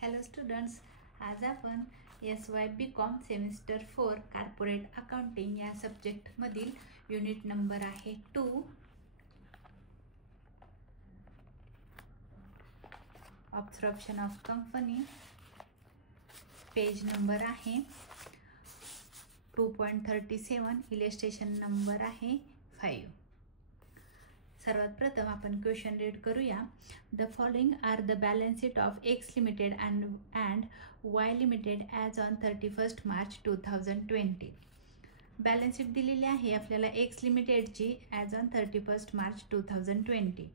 Hello students, आज आपण SY BCom semester 4 corporate accounting या सब्जेक्टमधील युनिट नंबर आहे 2 observation of company, page number आहे 2.37, इलिस्ट्रेशन नंबर आहे 5. सर्वात प्रथम आपण क्वेश्चन रीड करूया. The following are the balance sheet of X limited and Y limited as on 31 March 2020. Balance sheet दिलेली आहे आपल्याला एक्स लिमिटेडची as on 31 March 2020.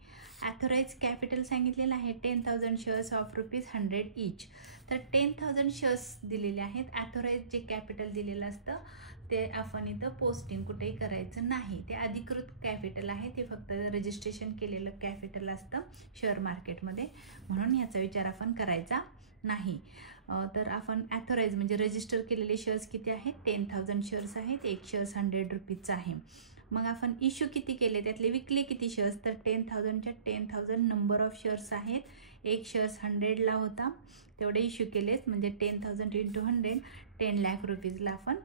Authorised capital सांगितलेलं आहे 10,000 शेअर्स ऑफ ₹100 ईच. तर 10,000 शेअर्स दिलेले आहेत. ॲथोराइज जे कॅपिटल दिलेलं असतं ते आपण इथं पोस्टिंग कुठेही करायचं नाही. ते अधिकृत कॅपिटल आहे, ते फक्त रजिस्ट्रेशन केलेलं कॅपिटल असतं शेअर मार्केटमध्ये, म्हणून याचा विचार आपण करायचा नाही. तर आपण ॲथोराइज म्हणजे रजिस्टर केलेले शेअर्स किती आहेत? 10,000 शेअर्स आहेत. एक शेअर्स ₹100 आहे. मग आपण इश्यू किती केले, त्यातले विकले किती शेअर्स? तर 10,000च्या 10,000 नंबर ऑफ शेअर्स आहेत. एक शेअर्स 100ला होता, तेवढे इश्यू केलेत, म्हणजे 10,000 × 100 10 लाख रुपीजला आपण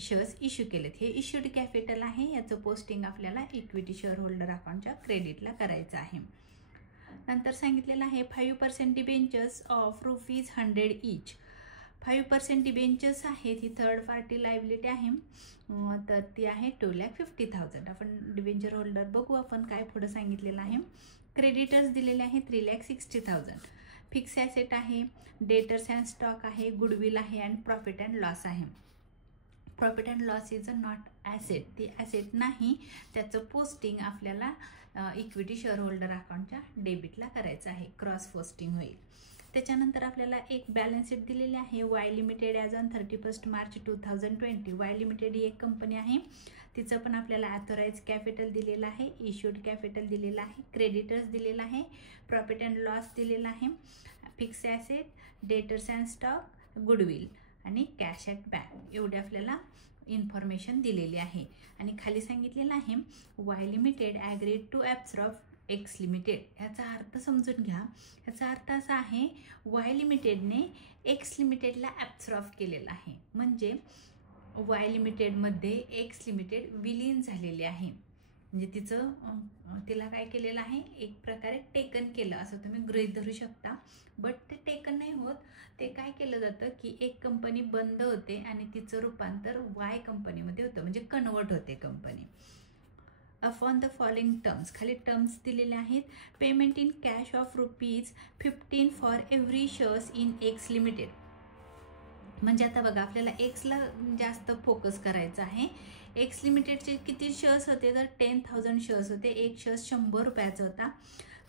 शेअर्स इश्यू केलेत. हे इश्यूड कॅपिटल आहे. याचं पोस्टिंग आपल्याला इक्विटी शेअर होल्डर अकाउंटच्या क्रेडिटला करायचं आहे. नंतर सांगितलेलं आहे 5% डिबेंचर्स ऑफ ₹100 ईच. 5% डिबेंचर्स आहेत, ही थर्ड पार्टी लायबिलिटी आहे, तर ती आहे 2,50,000. आपण डिबेंचर होल्डर बघू आपण काय पुढं सांगितलेलं आहे. क्रेडिटर्स दिलेले आहे 3,60,000. फिक्स ॲसेट आहे, डेटर्स अँड स्टॉक आहे, गुडविल आहे आणि प्रॉफिट अँड लॉस आहे. Profit and loss is a not asset, ती ॲसेट नाही. त्याचं पोस्टिंग आपल्याला इक्विटी शेअर होल्डर अकाउंटच्या डेबिटला करायचं आहे, क्रॉस पोस्टिंग होईल. त्याच्यानंतर आपल्याला एक बॅलन्स शीट दिलेली आहे Y limited as on 31 March 2020. Y limited ही एक कंपनी आहे, तिचं पण आपल्याला ॲथोराइज कॅपिटल दिलेलं आहे, इश्यूड कॅपिटल दिलेलं आहे, क्रेडिटर्स दिलेलं आहे, प्रॉफिट अँड लॉस दिलेला आहे, fix asset, debtors and stock, goodwill आणि कॅश ॲट बँक, एवढे आपल्याला इन्फॉर्मेशन दिलेली आहे. आणि खाली सांगितलेलं आहे Y limited agreed to absorb X limited. ह्याचा अर्थ समजून घ्या. ह्याचा अर्थ असा आहे, वाय लिमिटेडने एक्स लिमिटेडला ॲब्सॉर्ब केलेलं आहे, म्हणजे वाय लिमिटेडमध्ये एक्स लिमिटेड विलीन झालेली आहे. म्हणजे तिला काय केलेलं आहे, एक प्रकारे टेकन केलं असं तुम्ही गृहीत धरू शकता. बट ते टेकन नाही होत. ते काय केलं जातं की एक कंपनी बंद होते आणि तिचं रूपांतर वाय कंपनीमध्ये होतं, म्हणजे कन्वर्ट होते company. Upon the following terms, खाली टर्म्स दिलेले आहेत. Payment in cash of ₹15 for every shares in x limited. म्हणजे आता बघा, आपल्याला एक्सला जास्त फोकस करायचा आहे. एक्स लिमिटेडचे किती शेअर्स होते? तर 10,000 शेअर्स होते. एक शेअर्स ₹100 होता.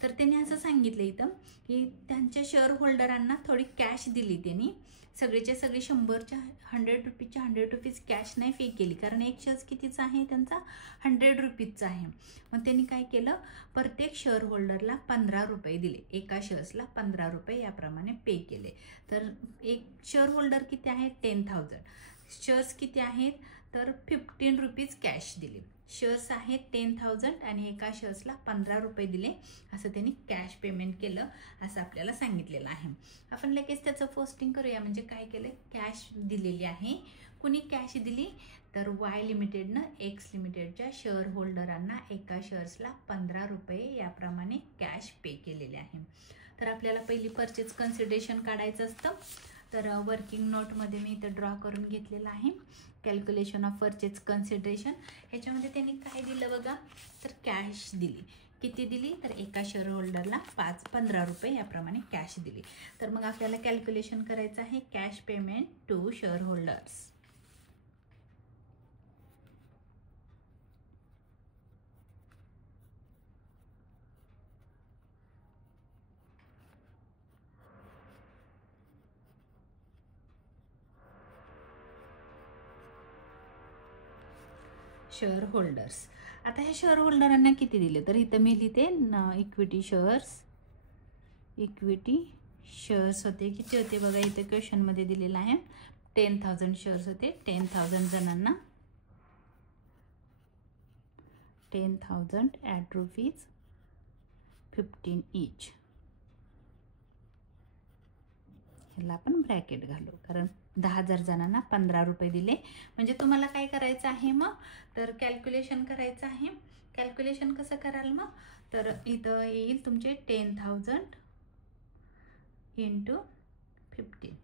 तर त्यांनी असं सांगितलं इथं की त्यांच्या शेअर होल्डरांना थोडी कॅश दिली. त्यांनी सगळीच्या सगळी 100च्या ₹100 कॅश नाही पे केली, कारण एक शेअर्स कितीचा आहे त्यांचा? ₹100 आहे. मग त्यांनी काय केलं, प्रत्येक शेअर होल्डरला ₹15 दिले, एका शेअर्सला ₹15 याप्रमाणे पे केले. तर एक शेअर होल्डर किती आहे? 10,000. शेअर्स किती आहेत? तर ₹15 कॅश दिले. शेअर्स आहेत 10,000 आणि एका शेअर्सला ₹15 दिले, असं त्यांनी कॅश पेमेंट केलं असं आपल्याला सांगितलेलं आहे. आपण लगेच त्याचं पोस्टिंग करूया. म्हणजे काय केलं, कॅश दिलेली आहे. कुणी कॅश दिली? तर वाय लिमिटेडनं एक्स लिमिटेडच्या शेअर होल्डरांना एका शेअर्सला ₹15 याप्रमाणे कॅश पे केलेले आहे. तर आपल्याला पहिली परचेज कन्सिडरेशन काढायचं असतं. तर वर्किंग नोटमध्ये मी इथं ड्रॉ करून घेतलेलं आहे. कॅल्क्युलेशन ऑफ परचेज कन्सिडरेशन, ह्याच्यामध्ये त्यांनी काय दिलं बघा, तर कॅश दिली. किती दिली? तर एका शेअर होल्डरला ₹15 याप्रमाणे कॅश दिली. तर मग आपल्याला कॅल्क्युलेशन करायचं आहे cash payment to share holders. Share holders. आता ह्या शेअर होल्डरांना किती दिले? तर इथं मी लिहिते इक्विटी शेअर्स होते. किती होते बघा, इथे क्वेश्चनमध्ये दिलेलं आहे 10,000 शेअर्स होते. 10,000 जणांना 10,000 ॲट ₹15 ईच. ह्याला आपण ब्रॅकेट घालू, कारण 10,000 जणांना 15 रुपये दिले. म्हणजे तुम्हाला काय करायचं आहे मग, तर कॅल्क्युलेशन करायचं आहे. कॅल्क्युलेशन कसं कराल मग, तर इथं येईल तुमचे 10,000 इंटू 15,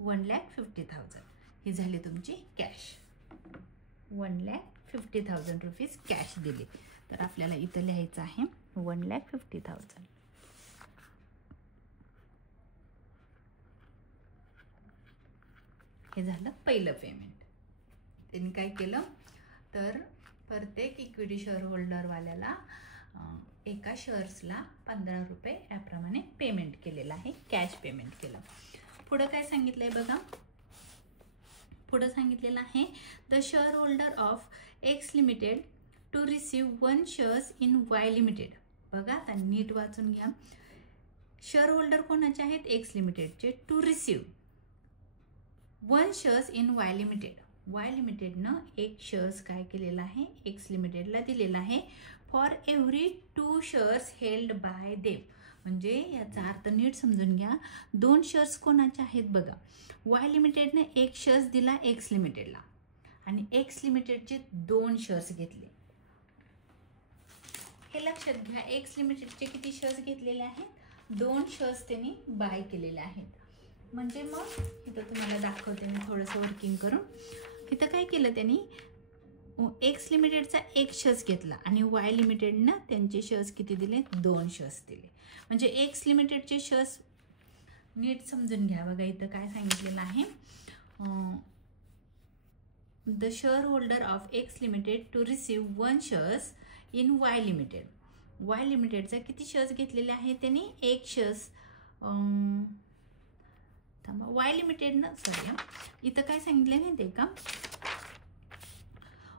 1,50,000. ही झाली तुमची कॅश. 1,50,000 रुपीज कॅश दिली. तर आपल्याला इथं लिहायचं आहे 1,50,000. हे झालं पहिलं पेमेंट. त्यांनी काय केलं, तर प्रत्येक इक्विटी शेअर होल्डरवाल्याला एका शेअर्सला 15 रुपये याप्रमाणे पेमेंट केलेलं आहे, कॅश पेमेंट केलं. पुढं काय सांगितलंय बघा, पुढं सांगितलेलं आहे the share holder of X limited to receive 1 shares in Y limited. बघा आता नीट वाचून घ्या. शेअर होल्डर कोणाचे आहेत, एक्स लिमिटेडचे. To receive 1 shares in Y limited. Y लिमिटेडनं एक शेअर्स काय केलेला आहे, एक्स लिमिटेडला दिलेला आहे. For every 2 shares held by them. म्हणजे याचा अर्थ नीट समजून घ्या. 2 शेअर्स कोणाचे आहेत बघा. वाय लिमिटेडने एक शेअर्स दिला एक्स लिमिटेडला आणि एक्स लिमिटेडचे 2 शेअर्स घेतले. हे लक्षात घ्या, एक्स लिमिटेडचे किती शेअर्स घेतलेले आहेत, 2 शेअर्स त्यांनी बाय केलेले आहेत. म्हणजे मग इथं तुम्हाला दाखवते मी थोडंसं वर्किंग करून. इथं काय केलं त्यांनी, एक्स लिमिटेडचा 1 शेअर्स घेतला आणि वाय लिमिटेडनं त्यांचे शेअर्स किती दिले, 2 शेअर्स दिले. म्हणजे एक्स लिमिटेडचे शेअर्स नीट समजून घ्या. बघा इथं काय सांगितलेलं आहे, the share holder of X limited to receive 1 shares in Y limited. Y लिमिटेडचा किती शेअर्स घेतलेले आहे त्यांनी, 1 शेअर्स. थांबा, वाय लिमिटेडनं सॉरी इथं काय सांगितलं नाही ते का,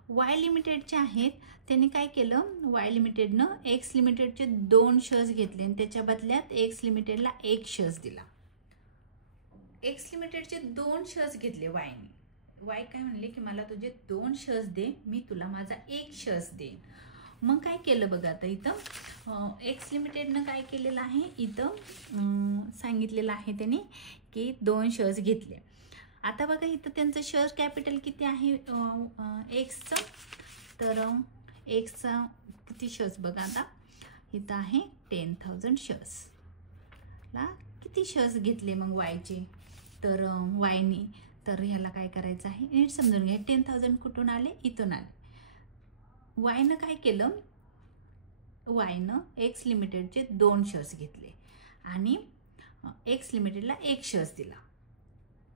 वाय लिमिटेडचे आहेत त्यांनी काय केलं, वाय लिमिटेडनं एक्स लिमिटेडचे 2 शेअर्स घेतले आणि त्याच्या बदल्यात एक्स लिमिटेडला 1 शेअर्स दिला. एक्स लिमिटेडचे 2 शेअर्स घेतले वायने. वाय काय म्हणले की मला तुझे 2 शेअर्स दे, मी तुला माझा 1 शेअर्स देईन. मग काय केलं बघा आता इथं एक्स लिमिटेडनं काय केलेलं आहे, इथं सांगितलेलं आहे त्यांनी की 2 शेअर्स घेतले. आता बघा इथं त्यांचं शेअर कॅपिटल किती आहे एक्सचं, तर एक्सचा किती शेअर्स बघा आता इथं आहे 10,000 शेअर्सला किती शेअर्स घेतले मग वायचे, तर वायनी. तर ह्याला काय करायचं आहे नीट समजून घ्या. 10,000 कुठून आले, इथून आले. वायनं काय केलं, वायनं एक्स लिमिटेडचे 2 शेअर्स घेतले आणि एक्स लिमिटेडला 1 शेअर्स दिला.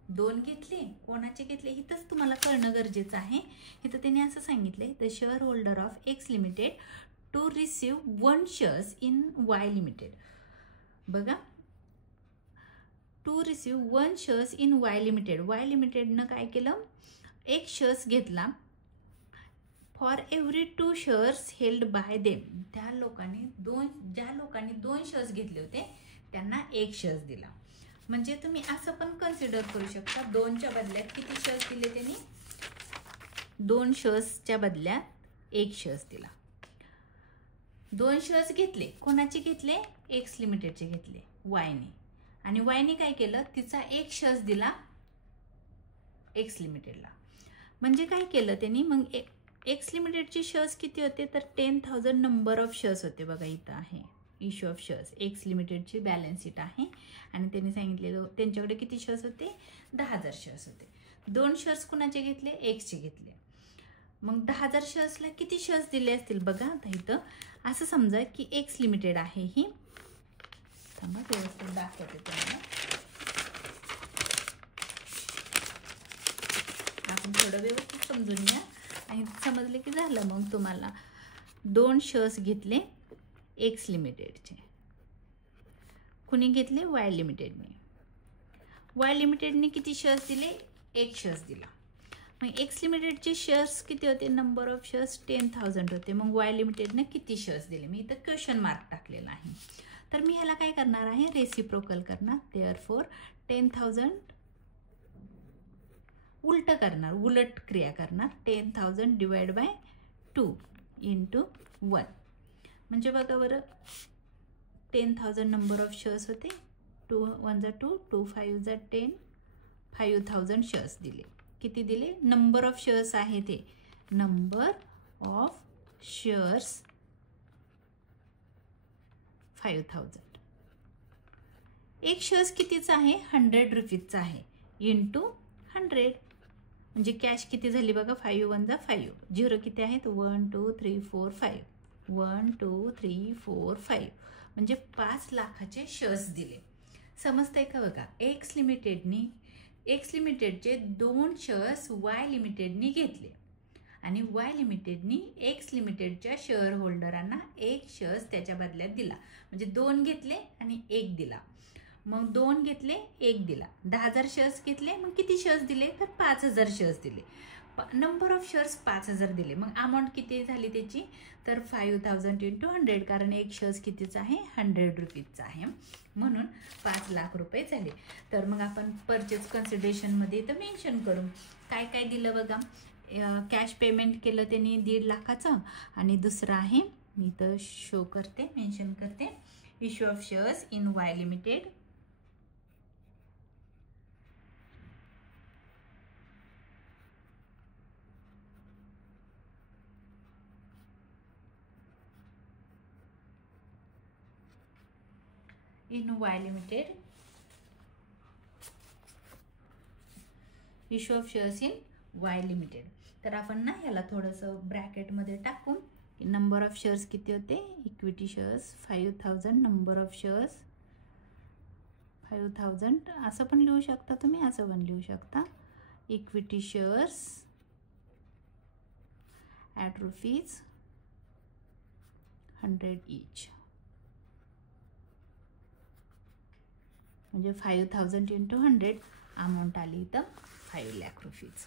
2 घेतले, कोणाचे घेतले इथंच तुम्हाला कळणं गरजेचं आहे. इथं त्यांनी असं सांगितलंय the share holder of X limited to receive 1 shares in Y limited. बघा, to receive 1 shares in Y limited. Y लिमिटेडनं काय केलं, 1 शेअर्स घेतला. For every 2 shares held by them. ज्या लोकांनी 2 शेअर्स घेतले होते त्यांना 1 शेअर्स दिला. म्हणजे तुम्ही असं पण कन्सिडर करू शकता, 2च्या बदल्यात किती शेअर्स दिले त्यांनी, 2 शेअर्सच्या बदल्यात 1 शेअर्स दिला. 2 शेअर्स घेतले, कोणाचे घेतले, एक्स लिमिटेडचे घेतले वायने. आणि वायने काय केलं, तिचा 1 शेअर्स दिला एक्स लिमिटेडला. म्हणजे काय केलं त्यांनी, मग एक्स लिमिटेडचे शेअर्स किती होते, तर 10,000 नंबर ऑफ शेअर्स होते. बघा इथं आहे इश्यू ऑफ शेअर्स, एक्स लिमिटेडची बॅलन्स शीट आहे आणि त्यांनी सांगितलेलं त्यांच्याकडे किती शेअर्स होते, 10,000 शेअर्स होते. 2 शेअर्स कुणाचे घेतले, एक्सचे घेतले. मग 10,000 शेअर्सला किती शेअर्स दिले असतील बघा. आता इथं असं समजा की एक्स लिमिटेड आहे ही, थांबा व्यवस्थित दाखवते तुम्हाला. आपण थोडं व्यवस्थित समजून घ्या आणि समजले की झालं. मग तुम्हाला 2 शेअर्स घेतले एक्स लिमिटेडचे, कुणी घेतले, वाय लिमिटेडने. वाय लिमिटेडने किती शेअर्स दिले, 1 शेअर्स दिला. मग एक्स लिमिटेडचे शेअर्स किती होते, नंबर ऑफ शेअर्स 10,000 होते. मग वाय लिमिटेडने किती शेअर्स दिले, मी इथं क्वेश्चन मार्क टाकलेला आहे. तर मी ह्याला काय करणार आहे, रेसिप्रोकल करणार. देअरफॉर 10,000 उलट करणार, उलट क्रिया करणार. 10,000 डिवाइड बाय 2 इंटू 1. म्हणजे बघा बरं, 10,000 नंबर ऑफ शेअर्स होते, 2 1 2 2 5 10 5000 शेअर्स दिले. किती दिले? नंबर ऑफ शेअर्स आहे ते, नंबर ऑफ शेअर्स 5000. एक शेअर्स कितीचा आहे? 100 रुपीजचा आहे, इंटू 100 म्हणजे कॅश किती झाली बघा? 5 1 5. झिरो किती आहेत? 1 2 3 4 5. 1 2 3 4 5 म्हणजे 5 लाखाचे शेअर्स दिले. समजतंय का बघा? एक्स लिमिटेडचे 2 शेअर्स वाय लिमिटेडनी घेतले आणि वाय लिमिटेडनी एक्स लिमिटेडच्या शेअर होल्डरांना 1 शेअर्स त्याच्या बदल्यात दिला. म्हणजे 2 घेतले आणि 1 दिला. मग 2 घेतले, 1 दिला. 10,000 शेअर्स घेतले, मग किती शेअर्स दिले? तर 5,000 शेअर्स दिले. नंबर ऑफ शेअर्स 5,000 दिले. मग अमाऊंट किती झाली त्याची? तर 5000 इंटू 100, कारण एक शेअर्स कितीचा आहे? 100 रुपीजचा आहे, म्हणून 5 लाख रुपये झाले. तर मग आपण परचेस कन्सिडरेशनमध्ये इथं मेन्शन करू काय काय दिलं बघा. कॅश पेमेंट केलं त्यांनी 1.5 लाखाचं, आणि दुसरं आहे मी इथं शो करते, मेन्शन करते, issue of shares in Y limited. In Y limited, issue of shares in Y limited. तर आपण ना ह्याला थोडंसं ब्रॅकेटमध्ये टाकू की नंबर ऑफ शेअर्स किती होते? Equity shares 5000, number of shares 5000. असं पण लिहू शकता तुम्ही, असं पण लिहू शकता. इक्विटी शेअर्स ॲट ₹100 ईच, म्हणजे 5000 इंटू 100 अमाऊंट आली इथं 5 lakh rupees.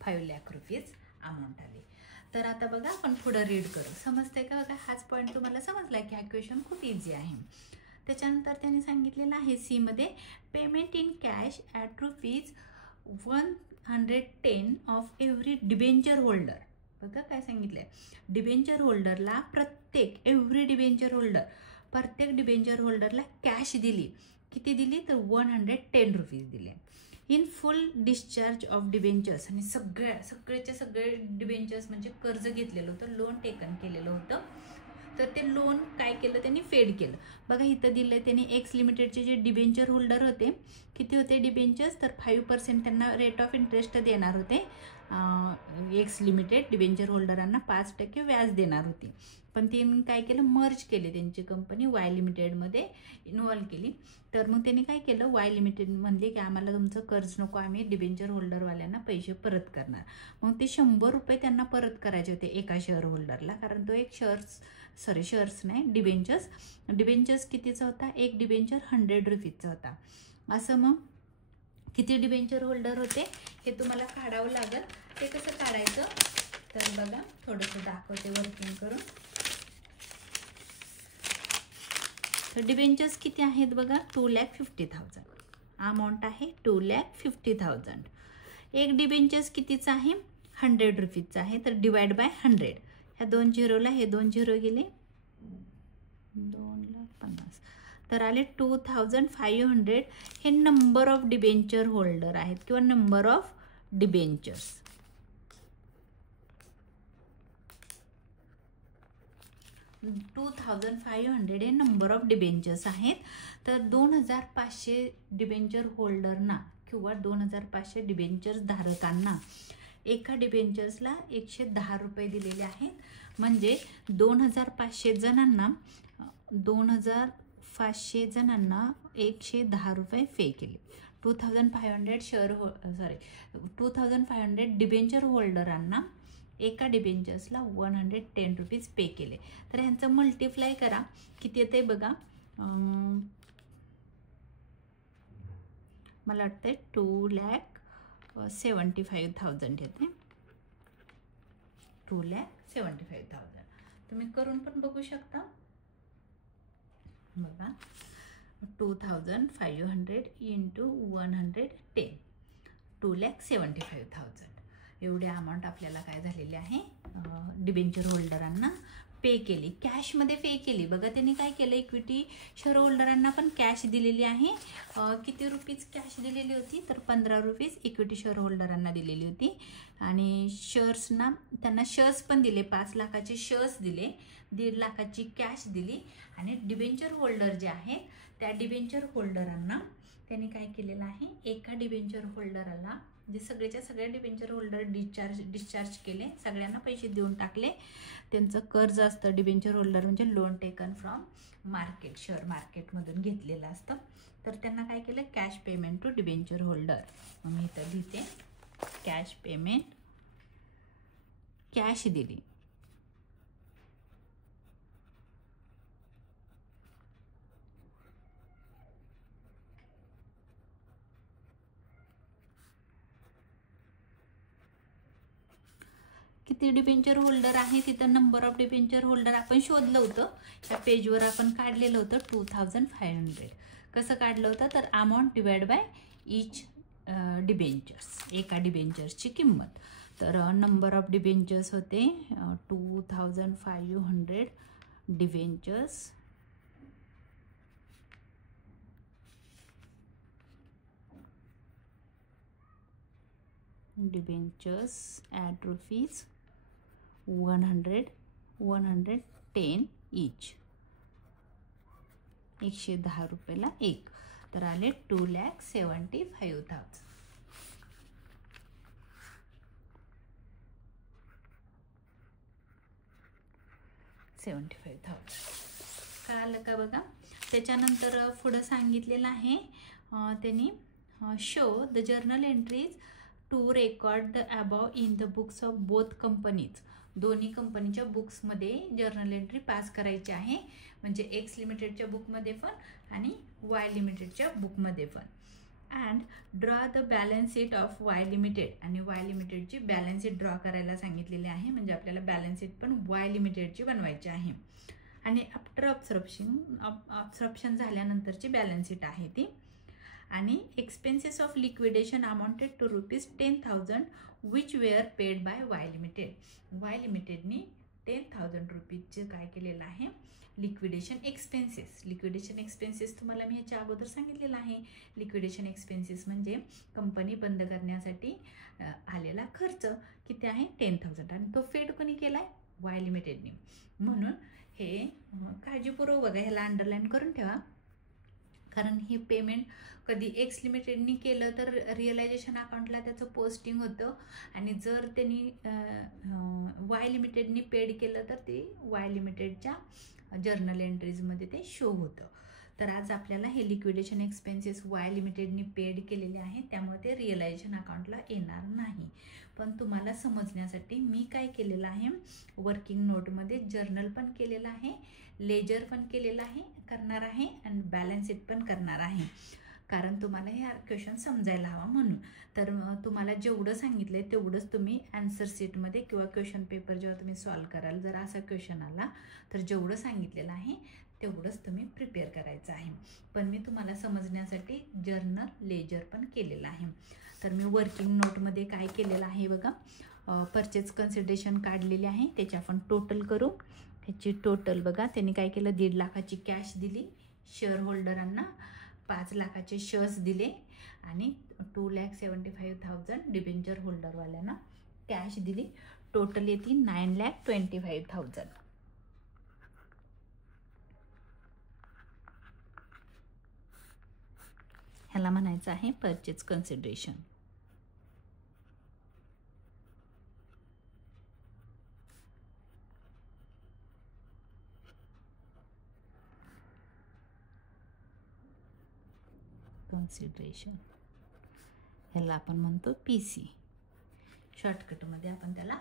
5 lakh rupees amount आली. तर आता बघा आपण पुढे रीड करू. समजते का बघा? हाच पॉईंट तुम्हाला समजला की हा क्वेश्चन खूप इझी आहे. त्याच्यानंतर त्यांनी सांगितलेलं आहे सी मध्ये, payment in cash at ₹110 of every debenture holder. बघा काय सांगितलंय? डिबेंचर होल्डरला प्रत्येक डिबेंचर होल्डरला कॅश दिली. किती दिली? तर 110 रुपीज दिले. In full discharge of debentures, आणि सगळे डिबेंचर्स म्हणजे कर्ज घेतलेलं होतं, लोन टेकन केलेलं होतं. तर ते लोन काय केलं त्यांनी? फेड केलं. बघा इथं दिलं त्यांनी एक्स लिमिटेडचे जे डिबेंचर होल्डर होते, किती होते डिबेंचर्स? तर 5% त्यांना रेट ऑफ इंटरेस्ट देणार होते. एक्स लिमिटेड डिबेंचर होल्डरांना 5% व्याज देणार होती. पण त्यांनी काय केलं? मर्ज केले, त्यांची कंपनी वाय लिमिटेडमध्ये इन्व्हॉल्व केली. तर मग त्यांनी काय केलं? वाय लिमिटेड म्हणले की आम्हाला तुमचं कर्ज नको, आम्ही डिबेंचर होल्डरवाल्यांना पैसे परत करणार. मग ते 100 रुपये त्यांना परत करायचे होते एका शेअर होल्डरला, कारण तो एक शेअर्स नाही, डिबेंचर्स कितीचा होता? एक डिबेंचर 100 रुपीजचा होता. असं मग किती डिबेंचर होल्डर होते हे तुम्हाला काढावं लागेल. ते कसं काढायचं? तर बघा थोडंसं दाखवते वर्किंग करून. तर डिबेंचर्स किती आहेत बघा? 2,50,000 अमाऊंट आहे, 2,50,000. एक डिबेंचर्स कितीचा आहे? 100 रुपीजचा आहे. तर डिवाइड बाय 100, ह्या 2 झिरोला हे 2 झिरो गेले, 2,50,000. तर आले 2,500. हे नंबर ऑफ डिबेंचर होल्डर आहेत किंवा नंबर ऑफ डिबेंचर्स. $2,500 हे नंबर ऑफ डिबेंचर्स आहेत. तर 2,500 डिबेंचर होल्डरना किंवा 2,500 डिबेंचर्स धारकांना एका डिबेंचर्सला 110 रुपये दिलेले आहेत. म्हणजे 2,500 जणांना 110 रुपये पे केले. 2,500 डिबेंचर होल्डरांना एका डिबेंचर्सला 110 रुपीज पे केले. तर ह्यांचं मल्टिप्लाय करा, किती येते बघा. मला वाटतं 2,75,000 येते. 2,75,000 तुम्ही करून पण बघू शकता. बघा 2,500 इंटू 110, 2,75,000 एवढे अमाऊंट आपल्याला काय झालेले आहे? डिबेंचर होल्डरांना पे केली, कॅशमध्ये पे केली. बघा त्यांनी काय केलं, इक्विटी शेअर होल्डरांना पण कॅश दिलेली आहे. किती रुपीज कॅश दिलेली होती, तर 15 रुपीज इक्विटी शेअर होल्डरांना दिलेली होती. आणि शेअर्सना त्यांना शेअर्स पण दिले, 5 लाखाचे शेअर्स दिले, 1.5 लाखाची कॅश दिली. आणि डिबेंचर होल्डर जे आहेत त्या डिबेंचर होल्डरांना त्यांनी काय केलेलं आहे, एका डिबेंचर होल्डरला जे सगळेच्या सगळे डिबेंचर होल्डर डिस्चार्ज केले, सगळ्यांना पैसे देऊन टाकले. त्यांचं कर्ज असतं, डिबेंचर होल्डर म्हणजे loan taken from market, share मार्केटमधून घेतलेलं असतं. तर त्यांना काय केलं, cash payment to debenture holder. मग मी इथं लिहिते कॅश पेमेंट, कॅश दिली. किती डिबेंचर होल्डर आहे, तिथं नंबर ऑफ डिबेंचर होल्डर आपण शोधलं होतं, त्या पेजवर आपण काढलेलं होतं 2500. कसं काढलं होतं, तर amount divide by each debentures, एका डिबेंचर्सची किंमत. तर नंबर ऑफ डिबेंचर्स होते 2500 debentures. Debentures at rupees 110 each, 110 रुपयाला एक. तर आले 2,75,000. कळालं का बघा. त्याच्यानंतर पुढं सांगितलेलं आहे त्यांनी show the journal entries to record the above in the books of both companies. दोन्ही कंपनीच्या बुक्समध्ये जर्नल एंट्री पास करायची आहे, म्हणजे एक्स लिमिटेडच्या बुकमध्ये पण आणि वाय लिमिटेडच्या बुकमध्ये पण. And draw the balance sheet of Y limited, आणि वाय लिमिटेडची बॅलन्स शीट ड्रॉ करायला सांगितलेली आहे, म्हणजे आपल्याला बॅलन्स शीट पण वाय लिमिटेडची बनवायची आहे. आणि आफ्टर ऑब्झर्प्शन झाल्यानंतरची बॅलन्स शीट आहे ती. आणि expenses of liquidation amounted to ₹10,000 which were paid by Y limited. Y लिमिटेडनी 10,000 रुपीजचं काय केलेलं आहे, लिक्विडेशन एक्सपेन्सेस. लिक्विडेशन एक्सपेन्सेस तुम्हाला मी ह्याच्या अगोदर सांगितलेलं आहे. लिक्विडेशन एक्सपेन्सेस म्हणजे कंपनी बंद करण्यासाठी आलेला खर्च किती आहे, 10,000. आणि तो पेड कोणी केला आहे, वाय लिमिटेडनी. म्हणून हे काळजीपूर्वक बघा, ह्याला अंडरलाईन करून ठेवा, कारण ही पेमेंट कधी एक्स लिमिटेडनी केलं तर रिअलायझेशन अकाउंटला त्याचं पोस्टिंग होतं, आणि जर त्यांनी वाय लिमिटेडनी पेड केलं तर ते वाय लिमिटेडच्या जर्नल एंट्रीजमध्ये ते शो होतं. तर आज आपल्याला हे लिक्विडेशन एक्सपेन्सेस वाय लिमिटेडनी पेड केलेले आहे, त्यामुळे ते रिअलायझेशन अकाउंटला येणार नाही. पण तुम्हाला समजण्यासाठी मी काय केलेलं आहे, वर्किंग नोटमध्ये जर्नल पण केलेलं आहे, लेजर पण केलेलं आहे, करणार आहे, आणि बॅलन्स शीट पण करणार आहे, कारण तुम्हाला हे क्वेश्चन समजायला हवा म्हणून. तर तुम्हाला जेवढं सांगितलं आहे तेवढंच तुम्ही आन्सर शीटमध्ये किंवा क्वेश्चन पेपर जेव्हा तुम्ही सॉल्व कराल, जर असा क्वेश्चन आला तर जेवढं सांगितलेलं आहे तेवढंच तुम्ही प्रिपेअर करायचं आहे. पण मी तुम्हाला समजण्यासाठी जर्नल लेजर पण केलेलं आहे. तर मी वर्किंग नोटमध्ये काय केलेलं आहे बघा, परचेज कन्सिडरेशन काढलेली आहे, त्याची आपण टोटल करू. ह्याची टोटल बघा, त्यांनी काय केलं, 1.5 लाखाची कॅश दिली शेअर होल्डरांना, 5 लाखाचे शेअर्स दिले, आणि 2,75,000 डिबेंचर होल्डरवाल्यांना कॅश दिली. टोटल येते 9,25,000. ह्याला म्हणायचं आहे परचेज कन्सिडरेशन. कन्सिडरेशन ह्याला आपण म्हणतो PC. शॉर्टकटमध्ये आपण त्याला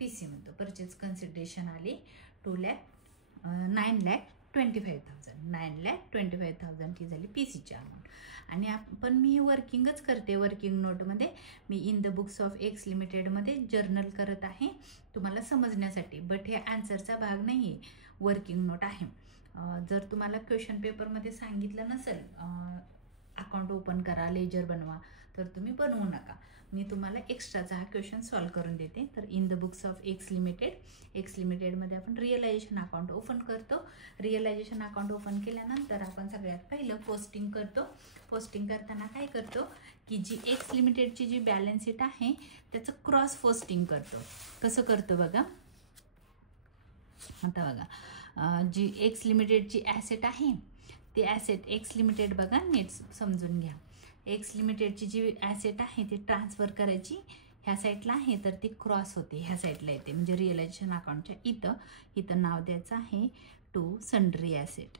PC म्हणतो. परचेज कन्सिडरेशन आली 9,25,000. 9,25,000 ही झाली PCची अमाऊंट. आणि आपण मी वर्किंगच करते. वर्किंग नोटमध्ये मी in the books of X लिमिटेडमध्ये जर्नल करत आहे तुम्हाला समजण्यासाठी, बट हे आन्सरचा भाग नाही आहे, वर्किंग नोट आहे. जर तुम्हाला क्वेश्चन पेपरमध्ये सांगितलं नसेल अकाउंट ओपन करा, लेजर बनवा, तर तुम्ही बनवू नका. मी तुम्हाला एक्स्ट्राचा हा क्वेश्चन सॉल्व करून देते. तर in the books of X लिमिटेडमध्ये आपण रिअलायझेशन अकाउंट ओपन करतो. रिअलायझेशन अकाउंट ओपन केल्यानंतर आपण सगळ्यात पहिलं पोस्टिंग करतो. पोस्टिंग करताना काय करतो की जी एक्स लिमिटेडची जी बॅलन्स शीट आहे त्याचं क्रॉस पोस्टिंग करतो. कसं करतो बघा. आता बघा, जी एक्स लिमिटेडची ॲसेट आहे ती ॲसेट एक्स लिमिटेड बघा नीट समजून घ्या. एक्स लिमिटेडची जी ॲसेट आहे ती ट्रान्सफर करायची ह्या साईडला आहे तर ती क्रॉस होते ह्या साईडला येते. म्हणजे रिअलायझेशन अकाउंटच्या इथं नाव द्यायचं आहे to sundry asset.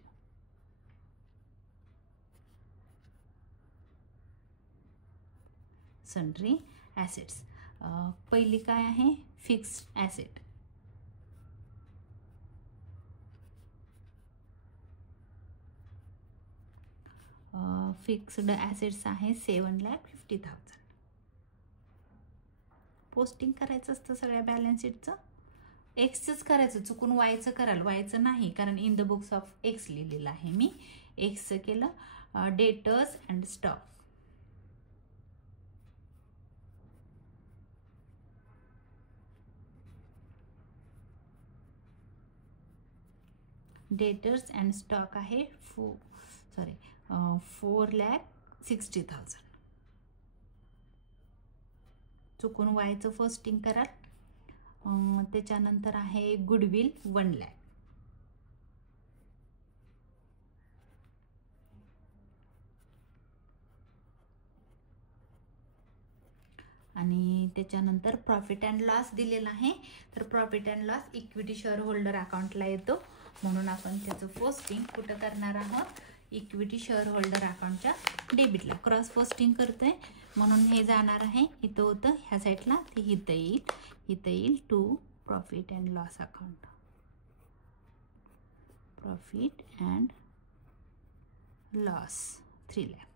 Sundry assets. पहिली काय आहे फिक्स्ड ॲसेट. फिक्स्ड ॲसेट्स आहे 7,50,000. पोस्टिंग करायचं असतं सगळ्या बॅलन्स शीटचं. एक्सचंच करायचं, चुकून वायचं कराल, वायचं नाही, कारण in the books of x लिहिलेलं आहे मी. एक्सचं केलं debtors and stock. Debtors and stock आहे 4,60,000. चुकून वायचं पोस्टिंग कराल. त्याच्यानंतर आहे गुडविल 1,00,000. आणि त्याच्यानंतर प्रॉफिट अँड लॉस दिलेला आहे. तर profit and loss equity share holder अकाउंटला येतो, म्हणून आपण त्याचं पोस्टिंग कुठं करणार आहोत, इक्विटी शेअर होल्डर अकाउंटच्या डेबिटला. क्रॉस पोस्टिंग करतोय म्हणून हे जाणार आहे इथं होतं ह्या साईडला, ते इथं येईल to profit and loss account. Profit and loss 3,00,000.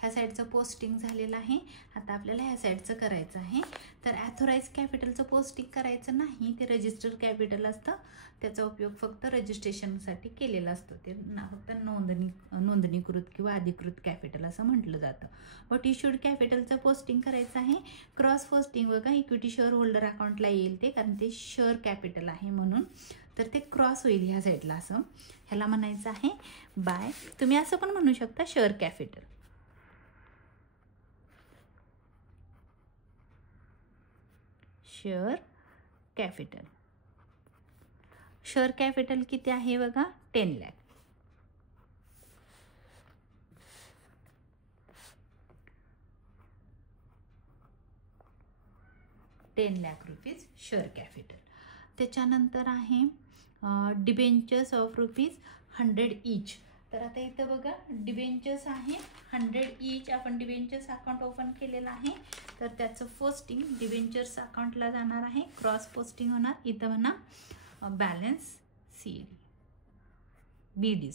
ह्या साईडचं पोस्टिंग झालेलं आहे. आता आपल्याला ह्या साईडचं करायचं आहे. तर ॲथोराइज कॅपिटलचं पोस्टिंग करायचं नाही, ते रजिस्टर्ड कॅपिटल असतं, त्याचा उपयोग फक्त रजिस्ट्रेशनसाठी केलेला असतो. ते फक्त नोंदणीकृत किंवा अधिकृत कॅपिटल असं म्हटलं जातं. बट इश्यूड कॅपिटलचं पोस्टिंग करायचं आहे. क्रॉस पोस्टिंग बघा इक्विटी शेअर होल्डर अकाउंटला येईल ते, कारण ते शेअर कॅपिटल आहे म्हणून. तर ते क्रॉस होईल ह्या साईडला, असं ह्याला म्हणायचं आहे बाय. तुम्ही असं पण म्हणू शकता share capital. Share capital. Share capital किती आहे बघा 10,00,000. 10,00,000 रुपीज शेअर कॅपिटल. त्याच्यानंतर आहे डिबेंचर्स ऑफ ₹100 ईच. तर आता इथं बघा डिबेंचर्स आहे 100 ईच. आपण डिबेंचर्स अकाउंट ओपन केलेलं आहे, तर त्याचं पोस्टिंग डिबेंचर्स अकाउंटला जाणार आहे. क्रॉस पोस्टिंग होणार. इथं म्हणा बॅलन्स BD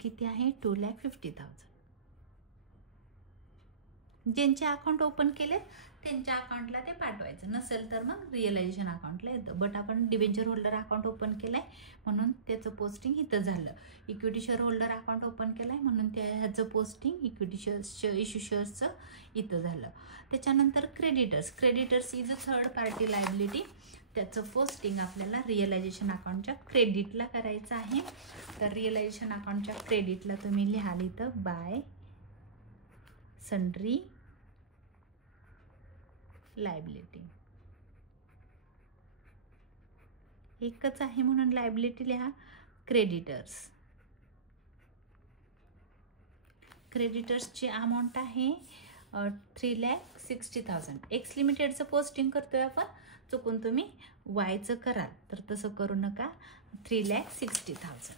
किती आहे 2,50,000. ज्यांचे अकाउंट ओपन केले त्यांच्या अकाउंटला ते पाठवायचं, नसेल तर मग रिअलायझेशन अकाउंटला येतं. बट आपण डिबेंचर होल्डर अकाउंट ओपन केलं आहे म्हणून त्याचं पोस्टिंग इथं झालं. Equity share holder account open केलं आहे म्हणून ह्याचं पोस्टिंग इक्विटी इश्यू शेअर्सचं इथं झालं. त्याच्यानंतर creditors is a third party liability. त्याचं पोस्टिंग आपल्याला रिअलायझेशन अकाउंटच्या क्रेडिटला करायचं आहे. तर रिअलायझेशन अकाउंटच्या क्रेडिटला तुम्ही लिहाल इथं बाय सन्ड्री लायबिलिटी. एकच आहे म्हणून लायबिलिटी लिहा. क्रेडिटर्सची अमाऊंट आहे 3,60,000. एक्स लिमिटेडचं पोस्टिंग करतोय आपण, चुकून तुम्ही वायचं कराल तर तसं करू नका. 3,60,000.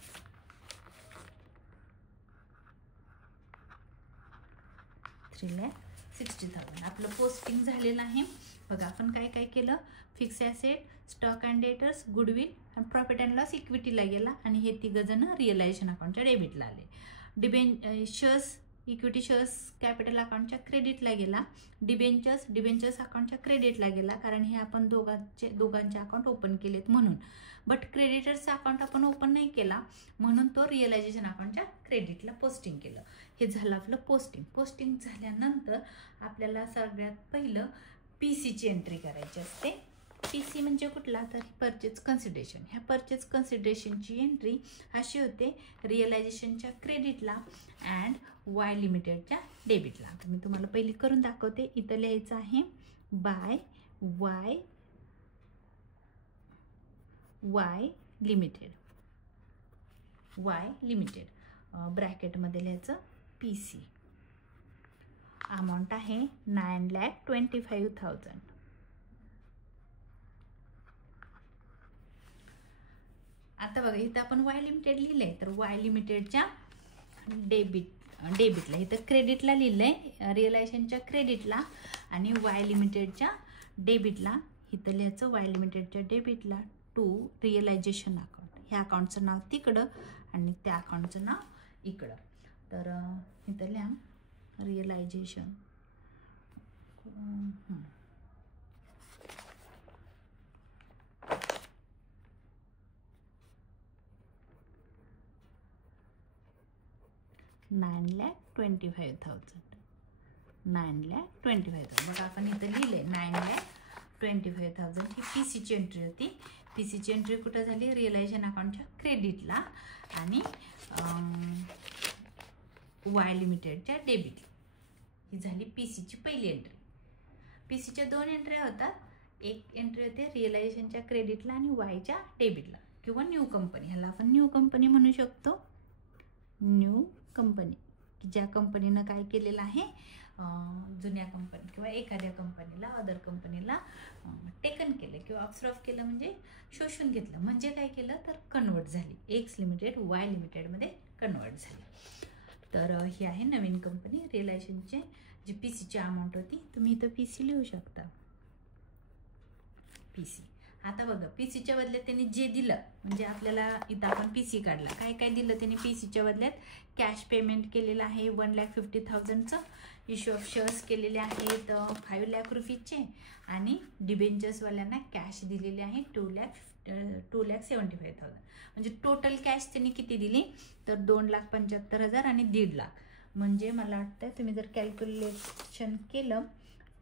3,60,000 आपलं पोस्टिंग झालेलं आहे. बघा आपण काय काय केलं. Fix asset, stock and debtors, goodwill आणि प्रॉफिट अँड लॉस इक्विटीला गेला आणि हे 3 जण रिअलायझेशन अकाउंटच्या डेबिटला आले. शेअर्स इक्विटी शेअर्स कॅपिटल अकाउंटच्या क्रेडिटला गेला, डिबेंचर्स अकाउंटच्या क्रेडिटला गेला, कारण हे आपण दोघांचे अकाउंट ओपन केलेत म्हणून. बट क्रेडिटर्सचा अकाउंट आपण ओपन नाही केला म्हणून तो रिअलायझेशन अकाउंटच्या क्रेडिटला पोस्टिंग केलं. हे झालं आपलं पोस्टिंग झाल्यानंतर आपल्याला सगळ्यात पहिलं PC एंट्री करायची असते. PC म्हणजे कुठला, तर परचेज कन्सिडरेशन. ह्या परचेज कन्सिडरेशनची एंट्री अशी होते रिअलायझेशनच्या क्रेडिटला अँड वाय लिमिटेडच्या डेबिटला. तर मी तुम्हाला पहिली करून दाखवते. इथं लिहायचं आहे बाय वाय लिमिटेड ब्रॅकेटमध्ये लिहायचं PC. अमाऊंट आहे 9,25,000. आता बघा इथं आपण वाय लिमिटेड लिहिलंय, तर वाय लिमिटेडच्या डेबिटला, इथं क्रेडिटला लिहिलंय रिअलायझेशनच्या क्रेडिटला, आणि वाय लिमिटेडच्या डेबिटला इथं लिहायचं वाय लिमिटेडच्या डेबिटला टू रिअलायझेशन अकाउंट. ह्या अकाउंटचं नाव तिकडं आणि त्या अकाउंटचं नाव इकडं. तर इथं लिहा रिअलायझेशन $9,25,000. मग आपण इथं लिहिले 9,25,000 ही PC एंट्री होती. PC एंट्री कुठं झाली, रिअलायझेशन अकाउंटच्या क्रेडिटला आणि वाय लिमिटेडच्या डेबिटला. ही झाली PC पहिली एंट्री. PCच्या 2 एंट्र्या होतात. एक एंट्री होते रिअलायझेशनच्या क्रेडिटला आणि वायच्या डेबिटला, किंवा न्यू कंपनी, ह्याला आपण न्यू कंपनी म्हणू शकतो. न्यू कंपनी की ज्या कंपनीनं काय केलेलं आहे, जुन्या कंपनी किंवा एखाद्या कंपनीला अदर कंपनीला टेकन केलं किंवा ऑब्सर्व केलं, म्हणजे शोषून घेतलं, म्हणजे काय केलं तर कन्वर्ट झाली, एक्स लिमिटेड वाय लिमिटेडमध्ये कन्वर्ट झाली. तर ही आहे नवीन कंपनी. रिअलायझेशनचे जी PCची अमाऊंट होती, तुम्ही इथं PC लिहू शकता PC. आता बघा PCच्या बदल्यात त्यांनी जे दिलं, म्हणजे आपल्याला इथं आपण PC काढला, काय काय दिलं त्यांनी PCच्या बदल्यात. कॅश पेमेंट केलेलं आहे 1,50,000चं, इश्यू ऑफ शेअर्स केलेले आहेत 5 लाख रुपीजचे, आणि डिबेंचर्सवाल्यांना कॅश दिलेले आहे 2,75,000. म्हणजे टोटल कॅश त्यांनी किती दिली तर 2,75,000 आणि 1.5 लाख. म्हणजे मला वाटतं तुम्ही जर कॅल्क्युलेशन केलं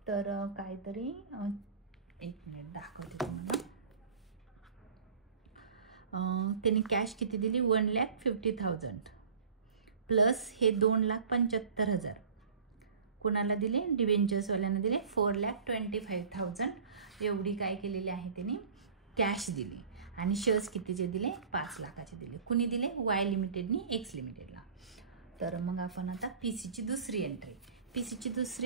तर काहीतरी, एक मिनिट दाखवते तुम्हाला. त्यांनी कॅश किती दिली 1,50,000 प्लस हे 2,75,000 कुणाला दिले, डिबेंचर्सवाल्यांना दिले 4,25,000. एवढी काय केलेली आहे त्यांनी कॅश दिली, आणि शेअर्स कितीचे दिले 5 लाखाचे दिले. कुणी दिले, वाय लिमिटेडनी एक्स लिमिटेडला. तर मग आपण आता PCची दुसरी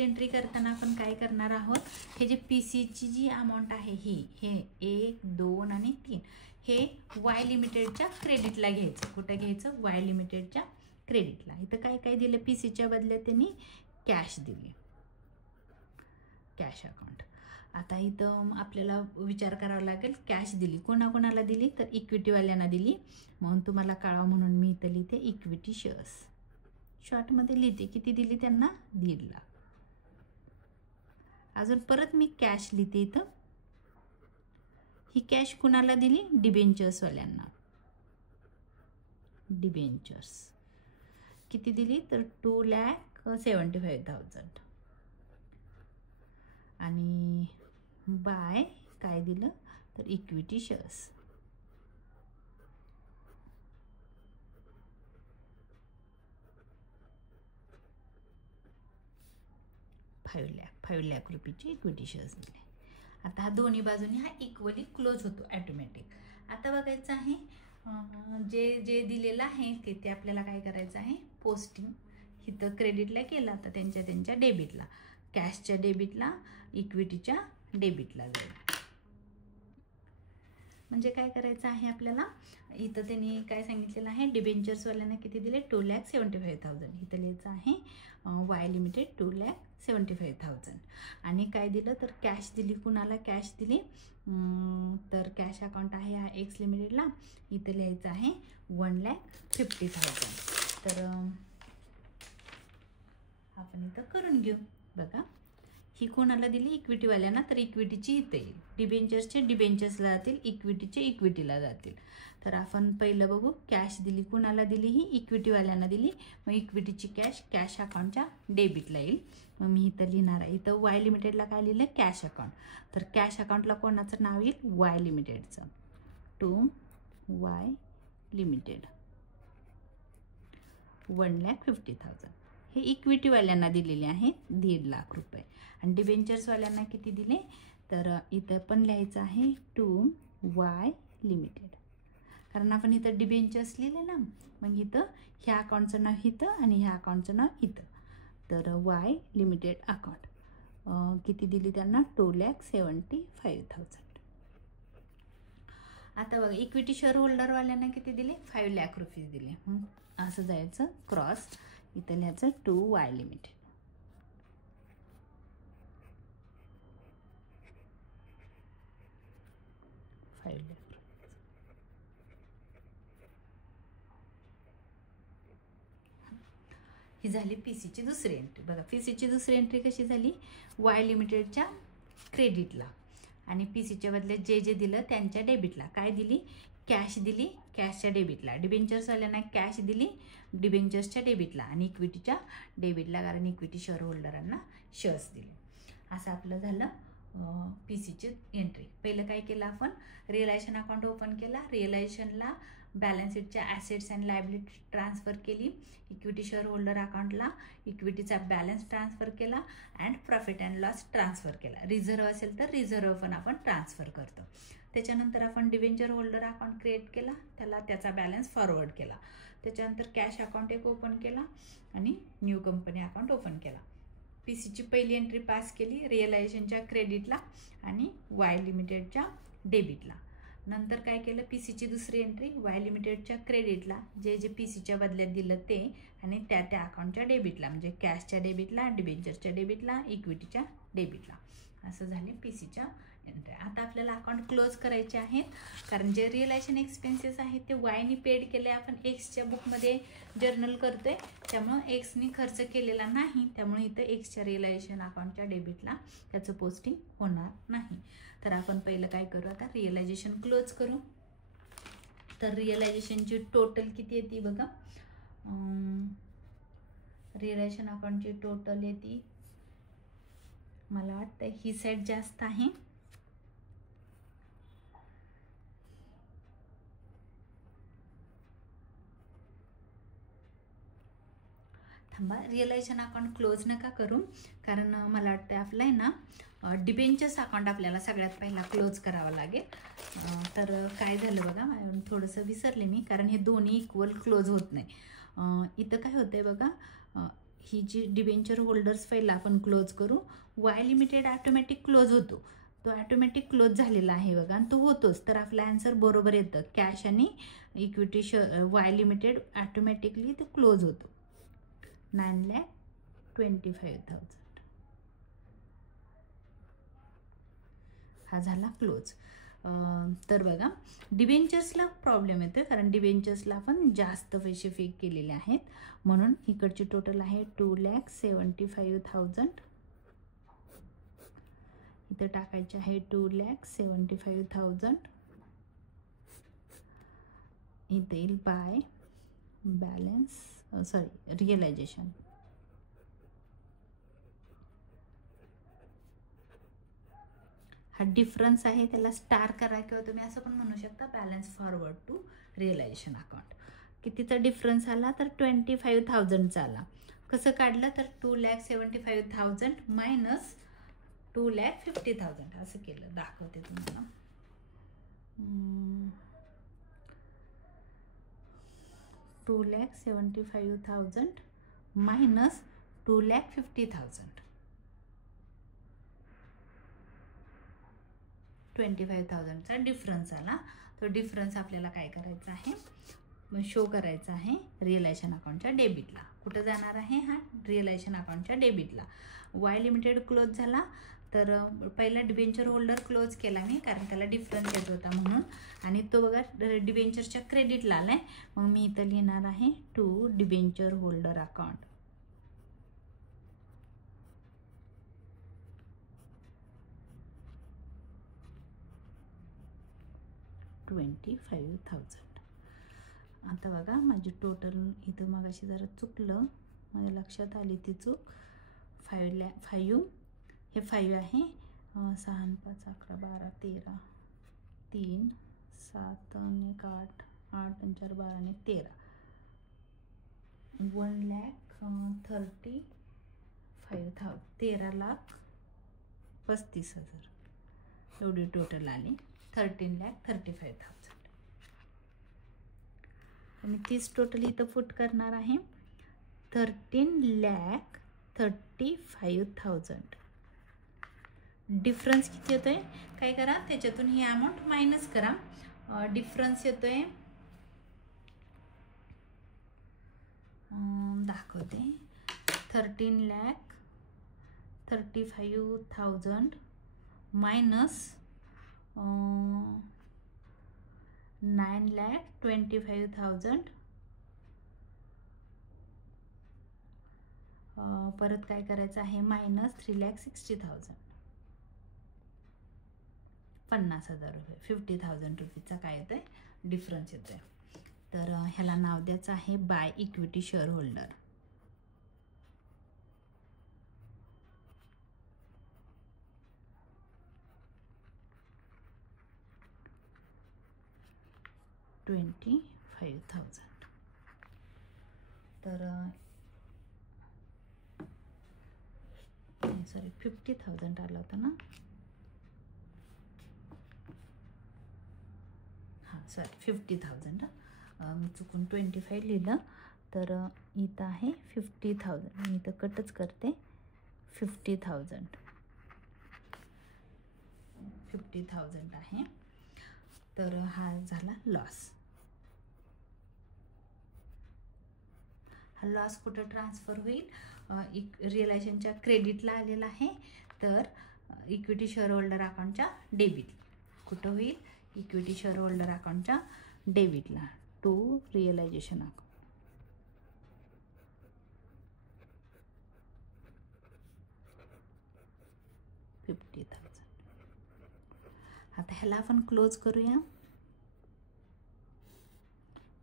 एंट्री करताना आपण काय करणार आहोत, हे जे PCची जी अमाऊंट आहे हे 1, 2 आणि 3 हे वाय लिमिटेडच्या क्रेडिटला घ्यायचं. कुठं घ्यायचं, वाय लिमिटेडच्या क्रेडिटला. इथं काय काय दिलं, PCच्या बदल्यात त्यांनी कॅश दिली, कॅश अकाउंट. आता इथं आपल्याला विचार करावा लागेल, कॅश दिली कोणाकोणाला दिली तर इक्विटीवाल्यांना दिली, म्हणून तुम्हाला कळावं म्हणून मी इथं लिहिते इक्विटी शेअर्स, शॉर्टमध्ये लिहिते. किती दिली त्यांना 1.5 लाख. अजून परत मी कॅश लिहिते इथं. ही कॅश कुणाला दिली, डिबेंचर्सवाल्यांना. डिबेंचर्स किती दिली तर 2,75,000. आणि बाय काय दिलं तर इक्विटी शेअर्स 5 लाख रुपयाची इक्विटी शेअर्स दिले. आता हा दोन्ही बाजूनी हा इक्वली क्लोज होतो ऑटोमॅटिक. आता बघायचं आहे जे दिलेलं आहे ते आपल्याला काय करायचं आहे, पोस्टिंग इथं क्रेडिटला केला तर त्यांच्या डेबिटला, कॅशच्या डेबिटला, इक्विटीच्या डेबिटला जाईल. म्हणजे काय करायचं आहे आपल्याला, इथं त्यांनी काय सांगितलेलं आहे, डिबेंचर्सवाल्यांना किती दिले 2,75,000. इथं लिहायचं आहे वाय लिमिटेड 2,75,000. आणि काय दिलं तर कॅश दिली, कुणाला कॅश दिली तर कॅश अकाउंट आहे हा एक्स लिमिटेडला. इथं लिहायचं आहे 1,50,000. तर आपण इथं करून घेऊ. बघा, ही कोणाला दिली? इक्विटीवाल्यांना. तर इक्विटीची इथं येईल. डिबेंचर्सचे डिबेंचर्सला जातील, इक्विटीचे इक्विटीला जातील. तर आपण पहिलं बघू, कॅश दिली कोणाला दिली? ही इक्विटीवाल्यांना दिली. मग इक्विटीची कॅश अकाउंटच्या डेबिटला येईल. मग मी इथं लिहिणार आहे, इथं वाय लिमिटेडला काय लिहिलं? Cash account. तर कॅश अकाउंटला कोणाचं नाव येईल? वाय लिमिटेडचं. To Y limited 1,50,000. हे इक्विटीवाल्यांना दिलेले आहेत 1.5 लाख रुपये. आणि डिबेंचर्सवाल्यांना किती दिले? तर इथं पण लिहायचं आहे टू वाय लिमिटेड, कारण आपण इथं डिबेंचर्स लिहिले ना. मग इथं ह्या अकाउंटचं नाव इथं आणि ह्या अकाउंटचं नाव इथं. तर वाय लिमिटेड अकाउंट किती दिली त्यांना? 2,75,000. आता बघा, इक्विटी शेअर होल्डरवाल्यांना किती दिले? 5 लाख रुपये दिले. मग असं जायचं क्रॉस, इथं लिहायचं टू वाय लिमिटेड. ही झाली पीसीची दुसरी एंट्री. बघा, पीसीची दुसरी एंट्री कशी झाली? वाय लिमिटेडच्या क्रेडिटला आणि पीसीच्या बदल्यात जे दिलं त्यांच्या डेबिटला. काय दिली? कॅश दिली, कॅशच्या डेबिटला. डिबेंचर्सवाल्यांना कॅश दिली, डिबेंचर्सच्या डेबिटला. आणि इक्विटीच्या डेबिटला, कारण इक्विटी शेअर होल्डरांना शेअर्स दिले. असं आपलं झालं पीसीची एंट्री. पहिलं काय केलं आपण? रिअलायझेशन अकाउंट ओपन केला. रिअलायझेशनला बॅलन्स शीटच्या ॲसेट्स अँड लायबिलिटी ट्रान्सफर केली. इक्विटी शेअर होल्डर अकाउंटला इक्विटीचा बॅलन्स ट्रान्सफर केला and profit and loss transfer केला. रिझर्व असेल तर रिझर्व पण आपण ट्रान्सफर करतो. त्याच्यानंतर आपण डिबेंचर होल्डर अकाउंट क्रिएट केला, त्याचा बॅलन्स फॉरवर्ड केला. त्याच्यानंतर कॅश अकाउंट एक ओपन केला आणि न्यू कंपनी अकाउंट ओपन केला. पीसीची पहिली एंट्री पास केली रिअलायझेशनच्या क्रेडिटला आणि वाय लिमिटेडच्या डेबिटला. नंतर काय केलं? पीसीची दुसरी एंट्री वाय लिमिटेडच्या क्रेडिटला, जे पीसीच्या बदल्यात दिलं ते, आणि त्या अकाउंटच्या डेबिटला, म्हणजे कॅशच्या डेबिटला, डिबेंचरच्या डेबिटला, इक्विटीच्या डेबिटला. असं झाले पीसीच्या एंट्री. आता आपल्याला अकाउंट क्लोज करायचे आहेत, कारण जे रिअलायझेशन एक्सपेन्सेस आहेत ते वायनी पेड केले. आपण एक्सच्या बुकमध्ये जर्नल करतोय, त्यामुळं एक्सनी खर्च केलेला नाही, त्यामुळे इथं एक्सच्या रिअलायझेशन अकाउंटच्या डेबिटला त्याचं पोस्टिंग होणार नाही. तर आपण पहिलं काय करू? आता रिअलायझेशन क्लोज करू. तर रिअलायझेशनची टोटल किती येते बघा? रिअलायझेशन अकाउंटची टोटल येते, मला वाटतं ही साईड जास्त आहे. थांबा, रिअलायझेशन अकाउंट क्लोज नका करू, कारण मला वाटतं आपलं आहे ना डिबेंचर्स अकाउंट आपल्याला सगळ्यात पहिला क्लोज करावं लागेल. तर काय झालं बघा, थोडंसं विसरले मी, कारण हे दोन्ही इक्वल क्लोज होत नाही. इथं काय होतंय बघा, ही जी डिबेंचर होल्डर्स फाईल आपण क्लोज करू. वाय लिमिटेड ऑटोमॅटिक क्लोज होतो, तो ऑटोमॅटिक क्लोज झालेला आहे बघा, आणि तो होतोच. तर आपलं आन्सर बरोबर येतं. कॅश आणि इक्विटी वाय लिमिटेड ऑटोमॅटिकली तो क्लोज होतो. 9,25,000 हा झाला क्लोज. तर बघा, डिबेंचर्सला प्रॉब्लेम येतो, कारण डिबेंचर्सला आपण जास्त पैसे पे केलेले आहेत, म्हणून इकडची टोटल आहे 2,75,000. इथं टाकायचे आहे 2,75,000. इथे येईल बाय बॅलन्स रिअलायझेशन. हा डिफरन्स आहे, त्याला स्टार करा किंवा तुम्ही असं पण म्हणू शकता, balance forward to realisation account. कितीचा डिफरन्स आला? तर 25,000चा आला. कसं काढलं? तर 2,75,000 मायनस 2,50,000 असं केलं. दाखवते तुम्हाला. 2,75,000 मायनस 2,50,000. 25,000चा डिफरन्स आला. तो डिफरन्स आपल्याला काय करायचा आहे? मग शो करायचा आहे रिअलायझेशन अकाउंटच्या डेबिटला. कुठं जाणार आहे? हा रिअलायझेशन अकाउंटच्या डेबिटला. वाय लिमिटेड क्लोज झाला, तर पहिला डिबेंचर होल्डर क्लोज केला मी, कारण त्याला डिफरन्स येत होता म्हणून, आणि तो बघा डिबेंचरच्या क्रेडिटला आलाय. मग मी इथं लिहिणार आहे टू डिबेंचर होल्डर अकाउंट. 25,000. आता बघा माझी टोटल इथं मगाशी जरा चुकलं, माझ्या लक्षात आली ती चूक. 5 हे 5 आहे. 6 आणि 5 11 12 13 3 7 आणि 1 8 8 आणि 4 12 आणि 13 1,35,000 13,35,000 एवढी टोटल आली. 13,35,000. मी तीच टोटल इथं फुट करणार आहे. 13,35,000. डिफरन्स किती येतोय काय करा, त्याच्यातून ही अमाऊंट मायनस करा. डिफरन्स येतोय दाखवते 13,35,000 मायनस 9,25,000. परत काय करायचं आहे, मायनस 3,60,000. 50,000 रुपये, 50,000 रुपीचा काय येतोय डिफरन्स येतोय. तर ह्याला नाव द्यायचं आहे बाय इक्विटी शेअर होल्डर. $25,000. तर सॉरी 50,000 आला होता ना, हां सॉरी 50,000. मी चुकून 25 लिहिलं, तर इथं आहे 50,000. मी इथं कटच करते. 50,000 आहे. तर हा झाला लॉस. हा लॉस कुठं ट्रान्सफर होईल, रिअलायझेशनच्या क्रेडिटला आलेला आहे, तर इक्विटी शेअर होल्डर अकाउंटच्या डेबिट. कुठं होईल, इक्विटी शेअर होल्डर अकाउंटच्या डेबिटला टू रिअलायझेशन अकाउंट. $50,000. आता ह्याला आपण क्लोज करूया.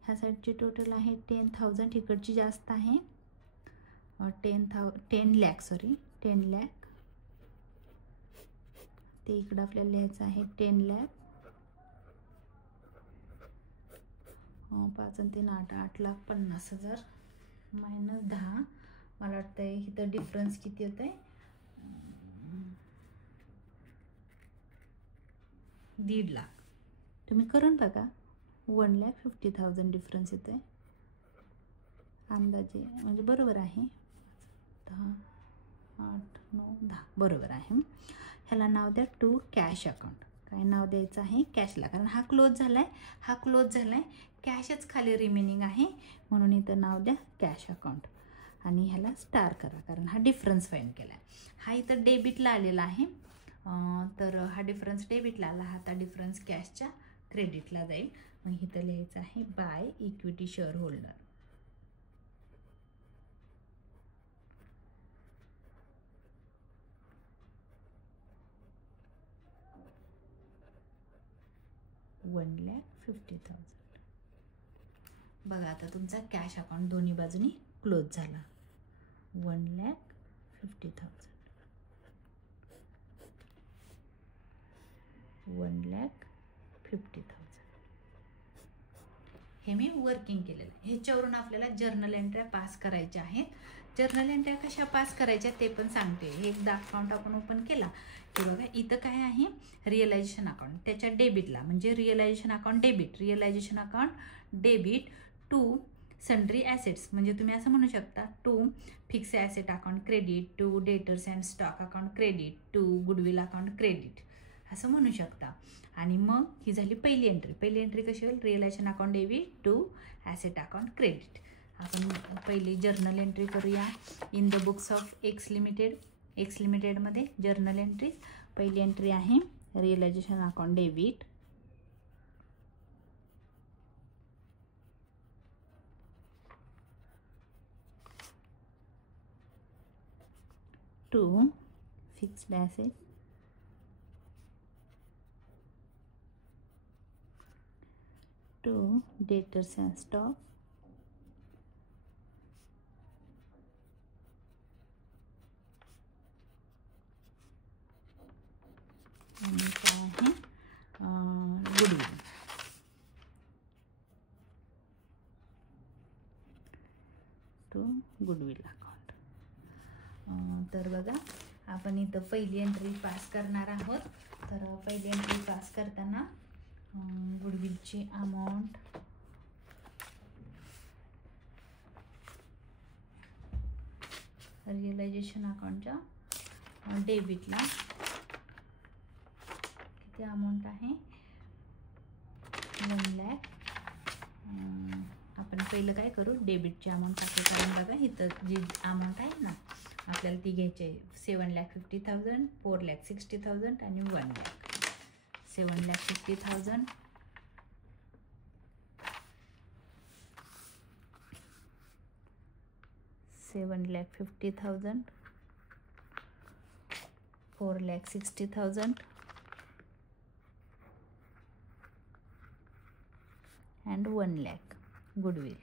ह्या साईडची टोटल आहे 10,000, इकडची जास्त आहे 10 लाख सॉरी 10 लाख. ते इकडं आपल्याला लिहायचं आहे 10 लाख. 5 आणि 3 8 8,50,000 मायनस 10. मला वाटतंय इथं डिफरन्स किती येत आहे, 1.5 लाख. तुम्ही करून बघा. 1,50,000 डिफरन्स येतो आहे अंदाजे, म्हणजे बरोबर आहे. 10 8 9 10 बरोबर आहे. ह्याला नाव द्या टू कॅश अकाउंट. काय नाव द्यायचं आहे, कॅशला, कारण हा क्लोज झाला आहे, कॅशच खाली रिमेनिंग आहे, म्हणून इथं नाव द्या कॅश अकाउंट. आणि ह्याला स्टार करा, कारण हा डिफरन्स फाईंड केला आहे. हा इथं डेबिटला आलेला आहे, तर हा डिफरन्स डेबिटला आला, हा आता डिफरन्स कॅशच्या क्रेडिटला जाईल. मग इथं लिहायचं आहे बाय इक्विटी शेअर होल्डर. $1,50,000. बघा आता तुमचा कॅश अकाउंट दोन्ही बाजूनी क्लोज झाला. 1,50,000. 1,50,000 हे मी वर्किंग केलेलं आहे. ह्याच्यावरून आपल्याला जर्नल एंट्र्या पास करायच्या आहेत. जर्नल एंट्र्या कशा पास करायच्या ते पण सांगते. एकदा अकाउंट आपण ओपन केला की बघा इथं काय आहे, रिअलायझेशन अकाउंट, त्याच्या डेबिटला, म्हणजे realization account debit to sundry assets, म्हणजे तुम्ही असं म्हणू शकता to fix asset account credit, to debtors and stock account credit, to goodwill account credit, असं म्हणू शकता. आणि मग ही झाली पहिली एंट्री कशी होईल, realization account debit to asset account credit. आपण पहिली जर्नल एंट्री करूया. In the books of X लिमिटेडमध्ये जर्नल एंट्रीज. पहिली एंट्री आहे realization account debit to fixed asset to debtors and stock. आणि काय आहे गुडविल. To goodwill account. तर बघा आपण इथं पहिली एंट्री पास करणार आहोत. तर पहिली एंट्री पास करताना गुडविलची अमाऊंट रिअलायझेशन अकाउंटच्या डेबिटला किती अमाऊंट आहे 1 लाख. आपण पहिलं काय करू, डेबिटची अमाऊंट टाकू. कारण बघा इथं जी अमाऊंट आहे ना आपल्याला ती घ्यायची आहे 7,50,000, 4,60,000 आणि 1 लाख. 7,50,000, 7,50,000, 4,60,000 and 1 lakh goodwill.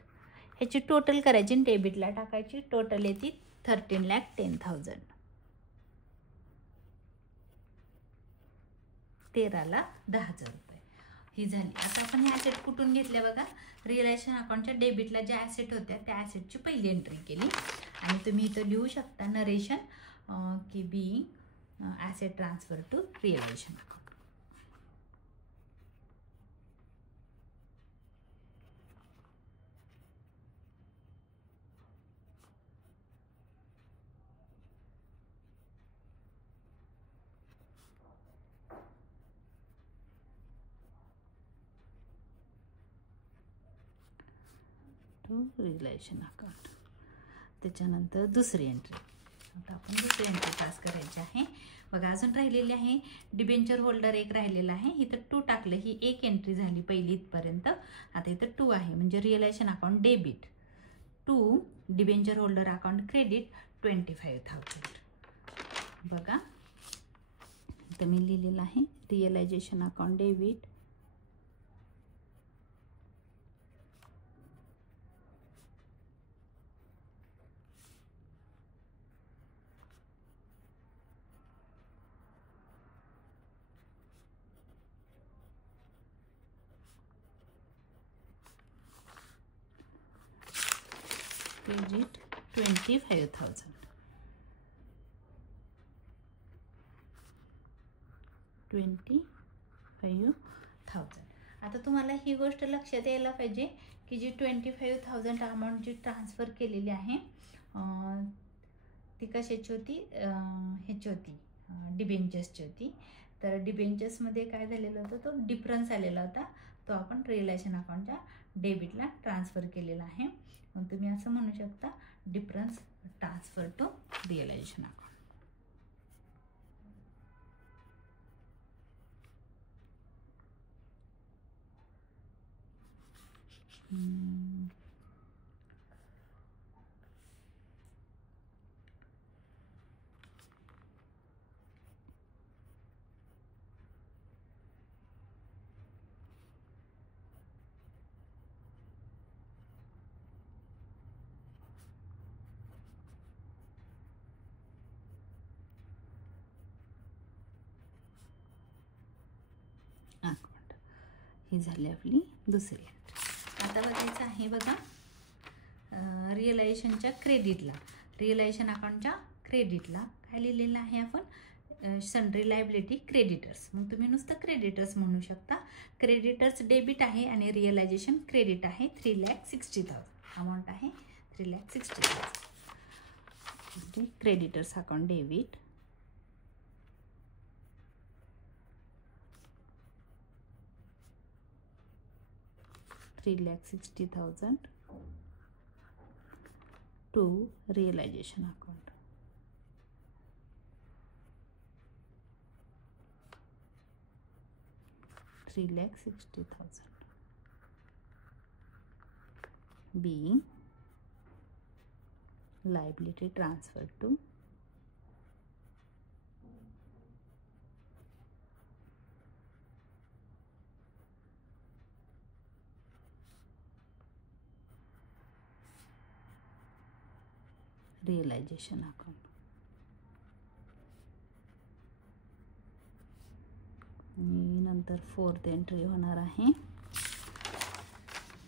ह्याची टोटल करायची आणि डेबिटला टाकायची. टोटल येते 13,10,000. 13,10,000 रुपये ही झाली. आता आपण हे ॲसेट कुठून घेतले बघा, रिअलायझेशन अकाउंटच्या डेबिटला ज्या ॲसेट होत्या त्या ॲसेटची पहिली एंट्री केली. आणि तुम्ही इथं लिहू शकता नरेशन की being asset transfer to realisation account. To realisation account. त्याच्यानंतर दुसरी एंट्री. आता आपण दुसरी एंट्री पास करायची आहे. बघा अजून राहिलेली आहे डिबेंचर होल्डर एक राहिलेला आहे. इथं 2 टाकलं, ही एक एंट्री झाली पहिली इथपर्यंत. आता इथं 2 आहे म्हणजे realization account debit to debenture holder account credit 25,000. बघा इथं मी लिहिलेलं आहे रिअलायझेशन अकाउंट डेबिट क्रेडिट 25,000. 25,000. आता तुम्हाला ही गोष्ट लक्षात यायला पाहिजे की जी 25,000 अमाऊंट जी ट्रान्सफर केलेली आहे ती कशाची होती, ह्याची होती डिबेंचर्सची होती. तर डिबेंचर्समध्ये काय झालेलं होतं, तो डिफरन्स आलेला होता, तो आपण रिअलायझेशन अकाउंटच्या डेबिटला ट्रान्सफर केलेला आहे. मग तुम्ही असं म्हणू शकता difference transfer to realisation account. ही झाली आपली दुसरी एंट्री. आता बघायचं आहे बघा रिअलायझेशनच्या क्रेडिटला, रिअलायझेशन अकाउंटच्या क्रेडिटला काय लिहिलेलं आहे आपण, सन्ड्री लायबिलिटी क्रेडिटर्स. मग तुम्ही नुसतं क्रेडिटर्स म्हणू शकता. क्रेडिटर्स डेबिट आहे आणि रिअलायझेशन क्रेडिट आहे 3,60,000. अमाऊंट आहे 3,60,000. Creditors account debit 3,60,000 to realization account. $3,60,000 being liability transfer to realization account. आणि नंतर 4th एंट्री होणार आहे.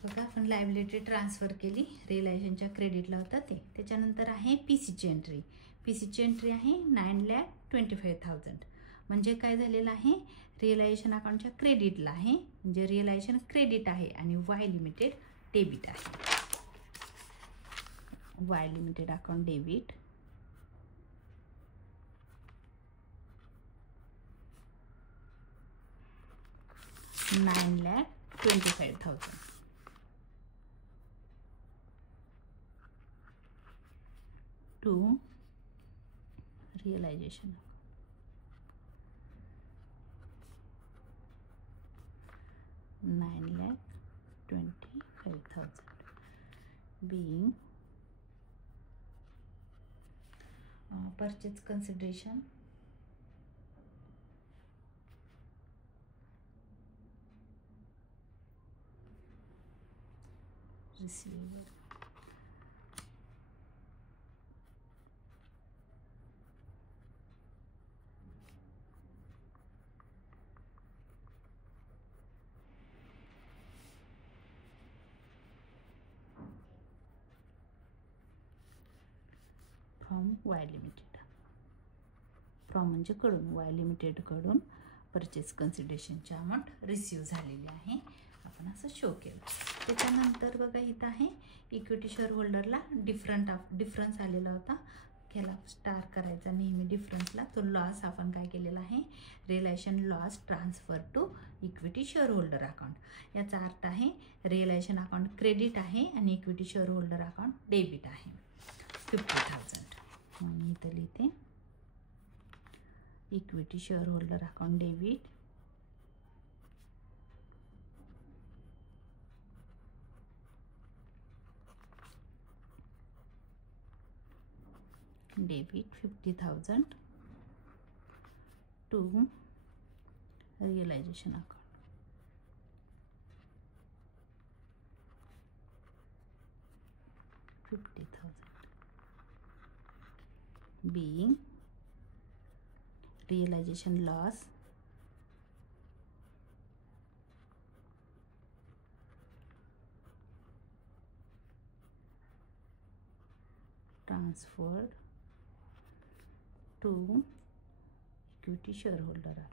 बघा आपण लायबिलिटी ट्रान्सफर केली, रिअलायझेशनच्या क्रेडिटला होता ते. त्याच्यानंतर आहे पीसीची एंट्री. पीसीची एंट्री आहे 9,25,000. म्हणजे काय झालेलं आहे, रिअलायझेशन अकाउंटच्या क्रेडिटला आहे, म्हणजे रिअलायझेशन क्रेडिट आहे आणि वाय लिमिटेड डेबिट आहे. Y limited account debit. $9,25,000 to realization. $9,25,000 being purchase consideration receiver. From Y limited. From म्हणजे कडून, वाय लिमिटेड कडून परचेस कन्सिडरेशनची अमाऊंट रिसीव झालेली आहे, आपण असं शो केलं. त्याच्यानंतर बघा इथं आहे इक्विटी शेअर होल्डरला डिफरन्स आलेला होता. ह्याला स्टार करायचा नेहमी डिफरन्सला. तो लॉस आपण काय केलेला आहे, realization loss transfer to equity share holder account. याचा अर्थ आहे रिअलायझेशन अकाउंट क्रेडिट आहे आणि equity share holder account debit आहे 50,000. म्हणून इथं लिहिते equity share holder account debit debit 50,000 to realisation account. being realization loss transferred to equity shareholder account.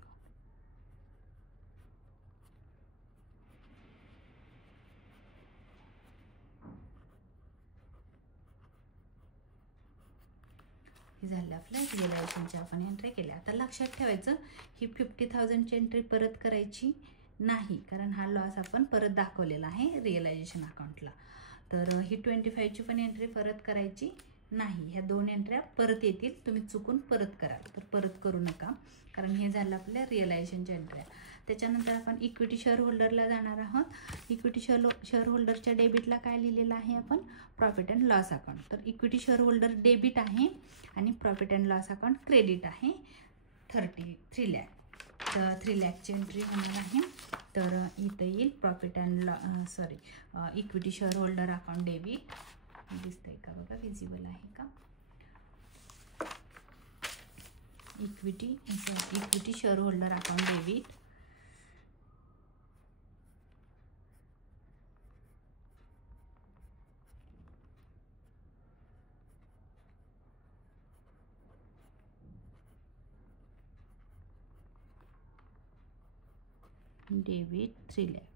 हे झालं आपल्या रिअलायझेशनच्या आपण एंट्री केल्या. आता लक्षात ठेवायचं ही 50,000ची एंट्री परत करायची नाही, कारण हा लॉस आपण परत दाखवलेला आहे रिअलायझेशन अकाउंटला. तर ही 25ची पण एंट्री परत करायची नाही. ह्या दोन एंट्र्या परत येतील, तुम्ही चुकून परत कराल तर परत करू नका, कारण हे झालं आपल्या रिअलायझेशनच्या एंट्र्या. त्याच्यानंतर आपण इक्विटी शेअर होल्डरला जाणार आहोत. इक्विटी शेअर होल्डरच्या डेबिटला काय लिहिलेलं आहे आपण, प्रॉफिट अँड लॉस अकाउंट. तर इक्विटी शेअर होल्डर डेबिट आहे आणि profit and loss account credit आहे 3 लाख. तर 3 लाखची एंट्री होणार आहे. तर इथं येईल profit and equity share holder account debit. दिसतंय का बघा, विजिबल आहे का, equity share holder account debit debit 3 lakh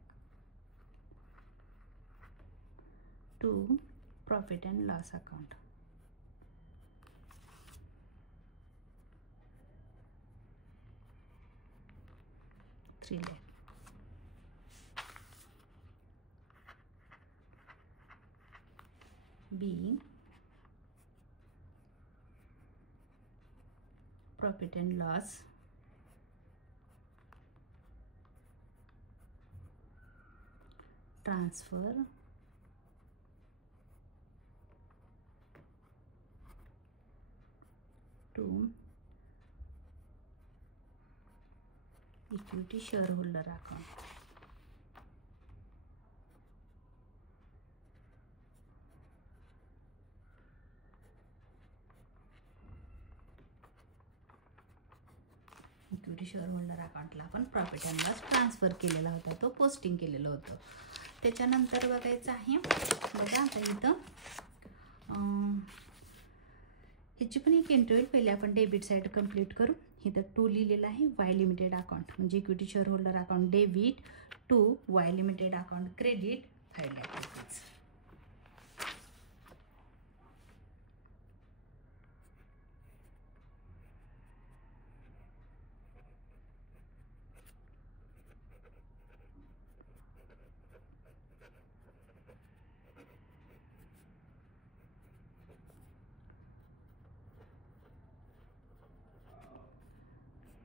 to profit and loss account. being profit and loss transfer to equity shareholder account. Equity share holder अकाउंटला आपण profit and loss transfer केलेला होता, तो पोस्टिंग केलेलं होतं. त्याच्यानंतर बघायचं आहे बघा आता इथं ह्याची पण एक एंट्री होईल. पहिले आपण डेबिट साईड कंप्लीट करू. इथं 2 लिहिलेलं आहे. वाय लिमिटेड अकाउंट म्हणजे equity share holder account debit to Y limited account credit 5 lakh rupees.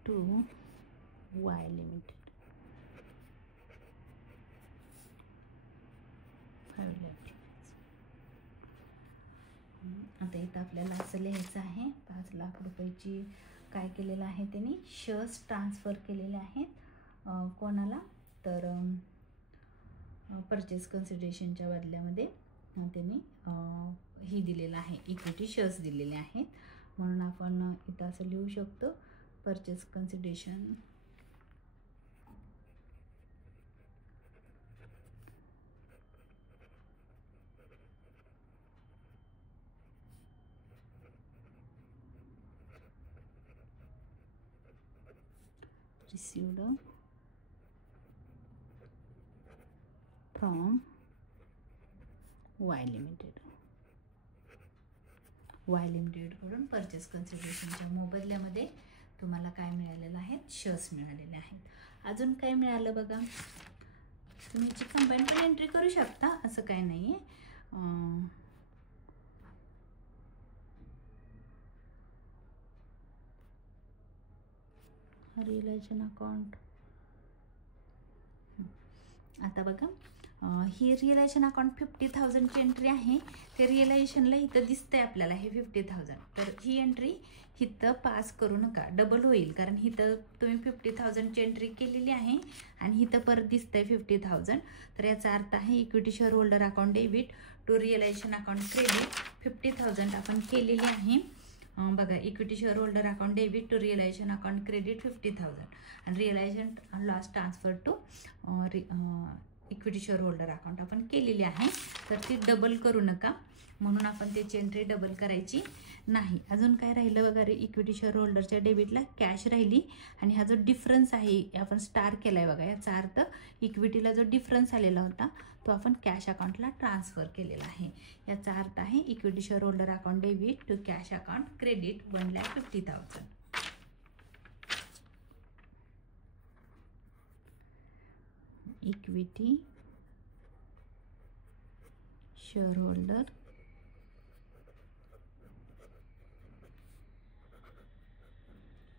To Y limited 5 lakh rupees. आता इथं आपल्याला असं लिहायचं आहे 5 लाख रुपयाची काय केलेलं आहे त्यांनी शेअर्स ट्रान्सफर केलेले आहेत कोणाला तर परचेस कन्सिडरेशनच्या बदल्यामध्ये त्यांनी ही दिलेलं आहे इक्विटी शेअर्स दिलेले आहेत. म्हणून आपण इथं असं लिहू शकतो purchase consideration received from Y limited. Y लिमिटेडकडून परचेस कन्सिडरेशनच्या मोबदल्यामध्ये तुम्हाला काय मिळालेलं आहे शेअर्स मिळालेले आहेत. अजून काय मिळालं बघा. तुम्ही याची कंबाईन पण एंट्री करू शकता असं काय नाही आहे. रिअलायझेशन अकाउंट आता बघा ही रिअलायझेशन अकाउंट 50,000ची एंट्री आहे. ते रिअलायझेशनला इथं दिसतंय आपल्याला हे 50,000. तर ही एंट्री इथं पास करू नका, डबल होईल. कारण इथं तुम्ही 50,000ची एंट्री केलेली आहे आणि इथं परत दिसतंय 50,000. तर याचा अर्थ आहे equity share holder account debit to realisation account credit 50,000 आपण केलेली आहे. बघा equity share holder account debit to realisation account credit 50,000 आणि realization loss transfer to equity share holder account आपण केलेली आहे. तर ती डबल करू नका म्हणून आपण त्याची एंट्री डबल करायची नाही. अजून काय राहिलं बघा इक्विटी शेअर होल्डरच्या डेबिटला कॅश राहिली आणि हा जो डिफरन्स आहे आपण स्टार केला आहे बघा. याचा अर्थ इक्विटीला जो डिफरन्स आलेला होता तो आपण कॅश अकाउंटला ट्रान्सफर केलेला आहे. याचा अर्थ आहे equity share holder account debit to cash account credit 1,50,000. Equity share holder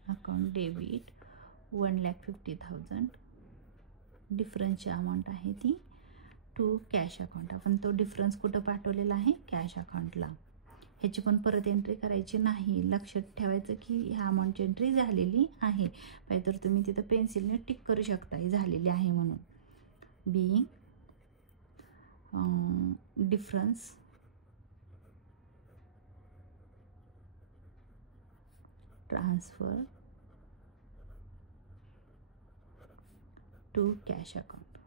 account debit 1,50,000 डिफरन्सची अमाऊंट आहे ती टू कॅश अकाउंट. आपण तो डिफरन्स कुठं पाठवलेला आहे कॅश अकाउंटला. ह्याची पण परत एंट्री करायची नाही. लक्षात ठेवायचं की ह्या अमाऊंटची एंट्री झालेली आहे. पाहिजे तर तुम्ही तिथं पेन्सिलने टिक करू शकता ही झालेली आहे म्हणून. being difference transfer to cash account.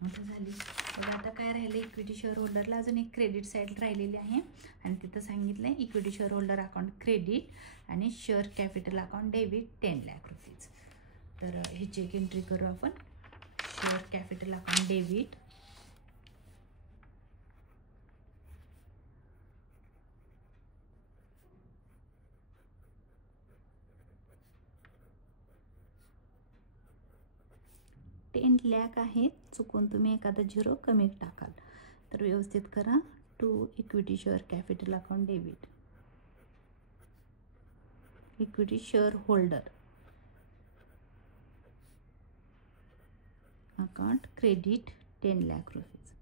आता झाली बघा. आता काय राहिलं इक्विटी शेअर होल्डरला अजून एक क्रेडिट साईड राहिलेली आहे आणि तिथं सांगितलं आहे equity share holder account credit आणि share capital account debit 10 lakh rupees. तर ह्याची एक एंट्री करू आपण. Share capital account debit $10 lakh आहे. चुकून तुम्ही एखादा 0 कमी टाकाल तर व्यवस्थित करा. To equity share capital account debit equity share holder account credit 10 lakh rupees.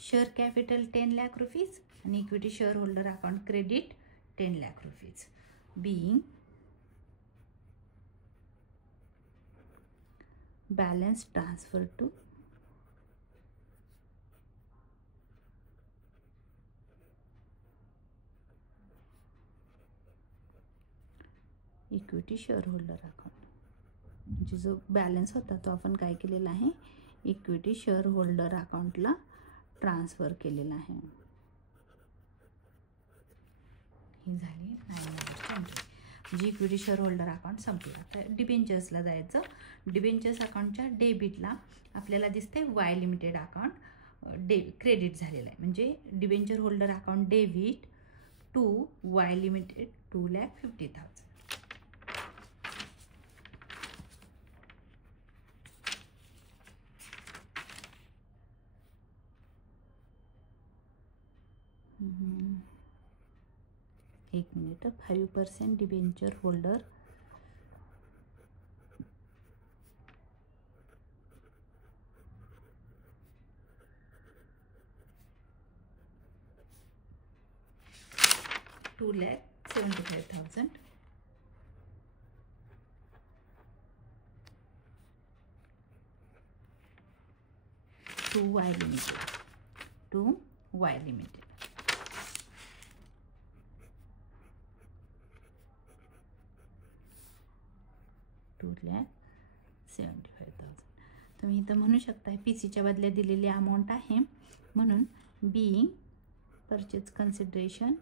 Share capital 10 lakh rupees आणि equity share holder account credit 10 lakh rupees. being balance transfer to equity share holder account, म्हणजे जो बॅलन्स होता तो आपण काय केलेला आहे, इक्विटी शेअर होल्डर अकाउंटला ट्रान्सफर केलेला आहे. ही झाली 9 नंबरची एंट्री. म्हणजे इक्विटी शेअर होल्डर अकाउंट संपला. तर डिबेंचर्सला जायचं. डिबेंचर्स अकाउंटच्या डेबिटला आपल्याला दिसतंय वाय लिमिटेड अकाउंट क्रेडिट झालेलं आहे. म्हणजे debenture holder account debit to Y limited 2,50,000. एक minute. 5% debenture holder $2,75,000 to Y Limited. To Y Limited. $2,75,000. तुम्ही इथं म्हणू शकता पीसीच्या बदल्यात दिलेली अमाऊंट आहे, म्हणून being purchase consideration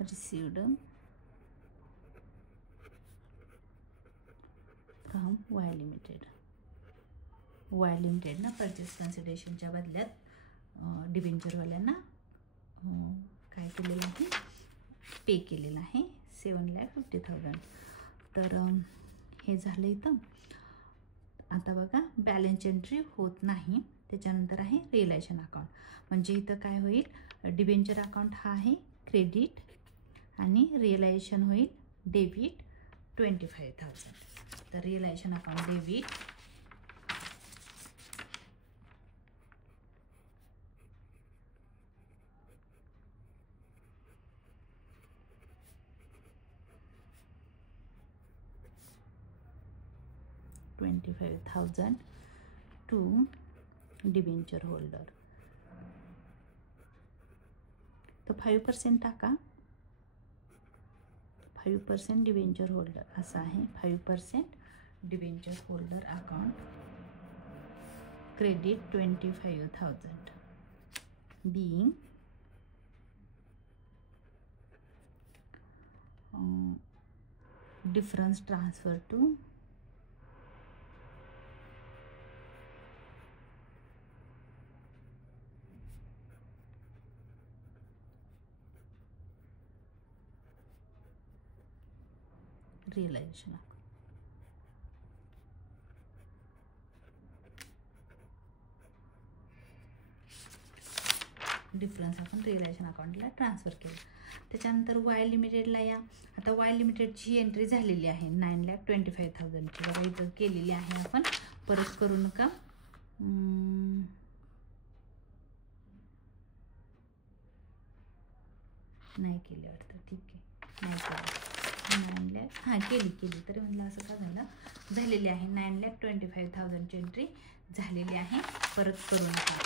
received from Y Limited. Y Limited ना परचेस कन्सिडरेशनच्या बदल्यात डिबेंचरवाल्यांना काय केलेलं आहे, पे केलेलं आहे 7,50,000. तर हे झालं इथं. आता बघा बॅलन्स एंट्री होत नाही, त्याच्यानंतर आहे रिअलायझेशन अकाउंट. म्हणजे इथं काय होईल, डिबेंचर अकाउंट हा आहे क्रेडिट आणि रिअलायझेशन होईल डेबिट 25,000. तर realization account debit $25,000 to debenture holder. तर 5% टाका. 5% डिबेंचर होल्डर असं आहे. 5% debenture holder account credit 25,000 being difference transfer to realization account. Difference आपण रिअलायझेशन अकाउंटला ट्रान्सफर केलं. त्याच्यानंतर वाय लिमिटेडला या. आता वाय लिमिटेडची एंट्री झालेली आहे 9,25,000ची. बघा इथं केलेली आहे आपण, परत करू नका. नाही केली वाटतं, ठीक आहे, नाही केली. 9 लाख हां केली तरी म्हणलं असं का झालं, झालेली आहे 9,25,000ची एंट्री झालेली आहे, परत करू नका.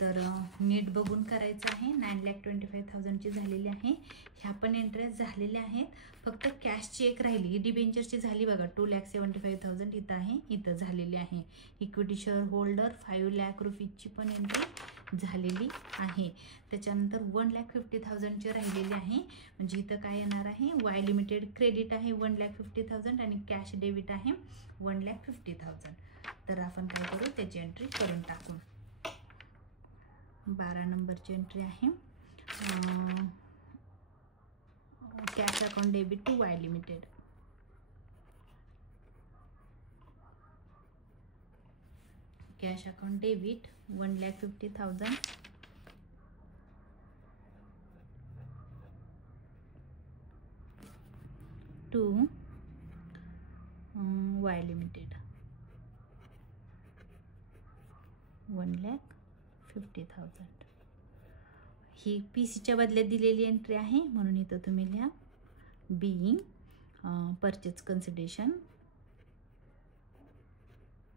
तर नीट बघून करायचं आहे. 9,25,000ची झालेली आहे. ह्या पण एंट्रीज झालेल्या आहेत, फक्त कॅशची एक राहिली. डिबेंचरची झाली बघा 2,75,000 इथं आहे, इथं झालेली आहे. इक्विटी शेअर होल्डर 5 लाख रुपीजची पण एंट्री झालेली आहे. त्याच्यानंतर 1,50,000ची राहिलेली आहे. म्हणजे इथं काय येणार आहे, वाय लिमिटेड क्रेडिट आहे 1,50,000 आणि कॅश डेबिट आहे 1,50,000. तर आपण काय करू, त्याची एंट्री करून टाकू. 12 नंबरची एंट्री आहे cash account debit to Y limited. Cash account debit 1,50,000 to Y limited 1,50,000. ही पीसीच्या बदल्यात दिलेली एंट्री आहे, म्हणून इथं तुम्ही लिहा बीइंग परचेज कन्सिडरेशन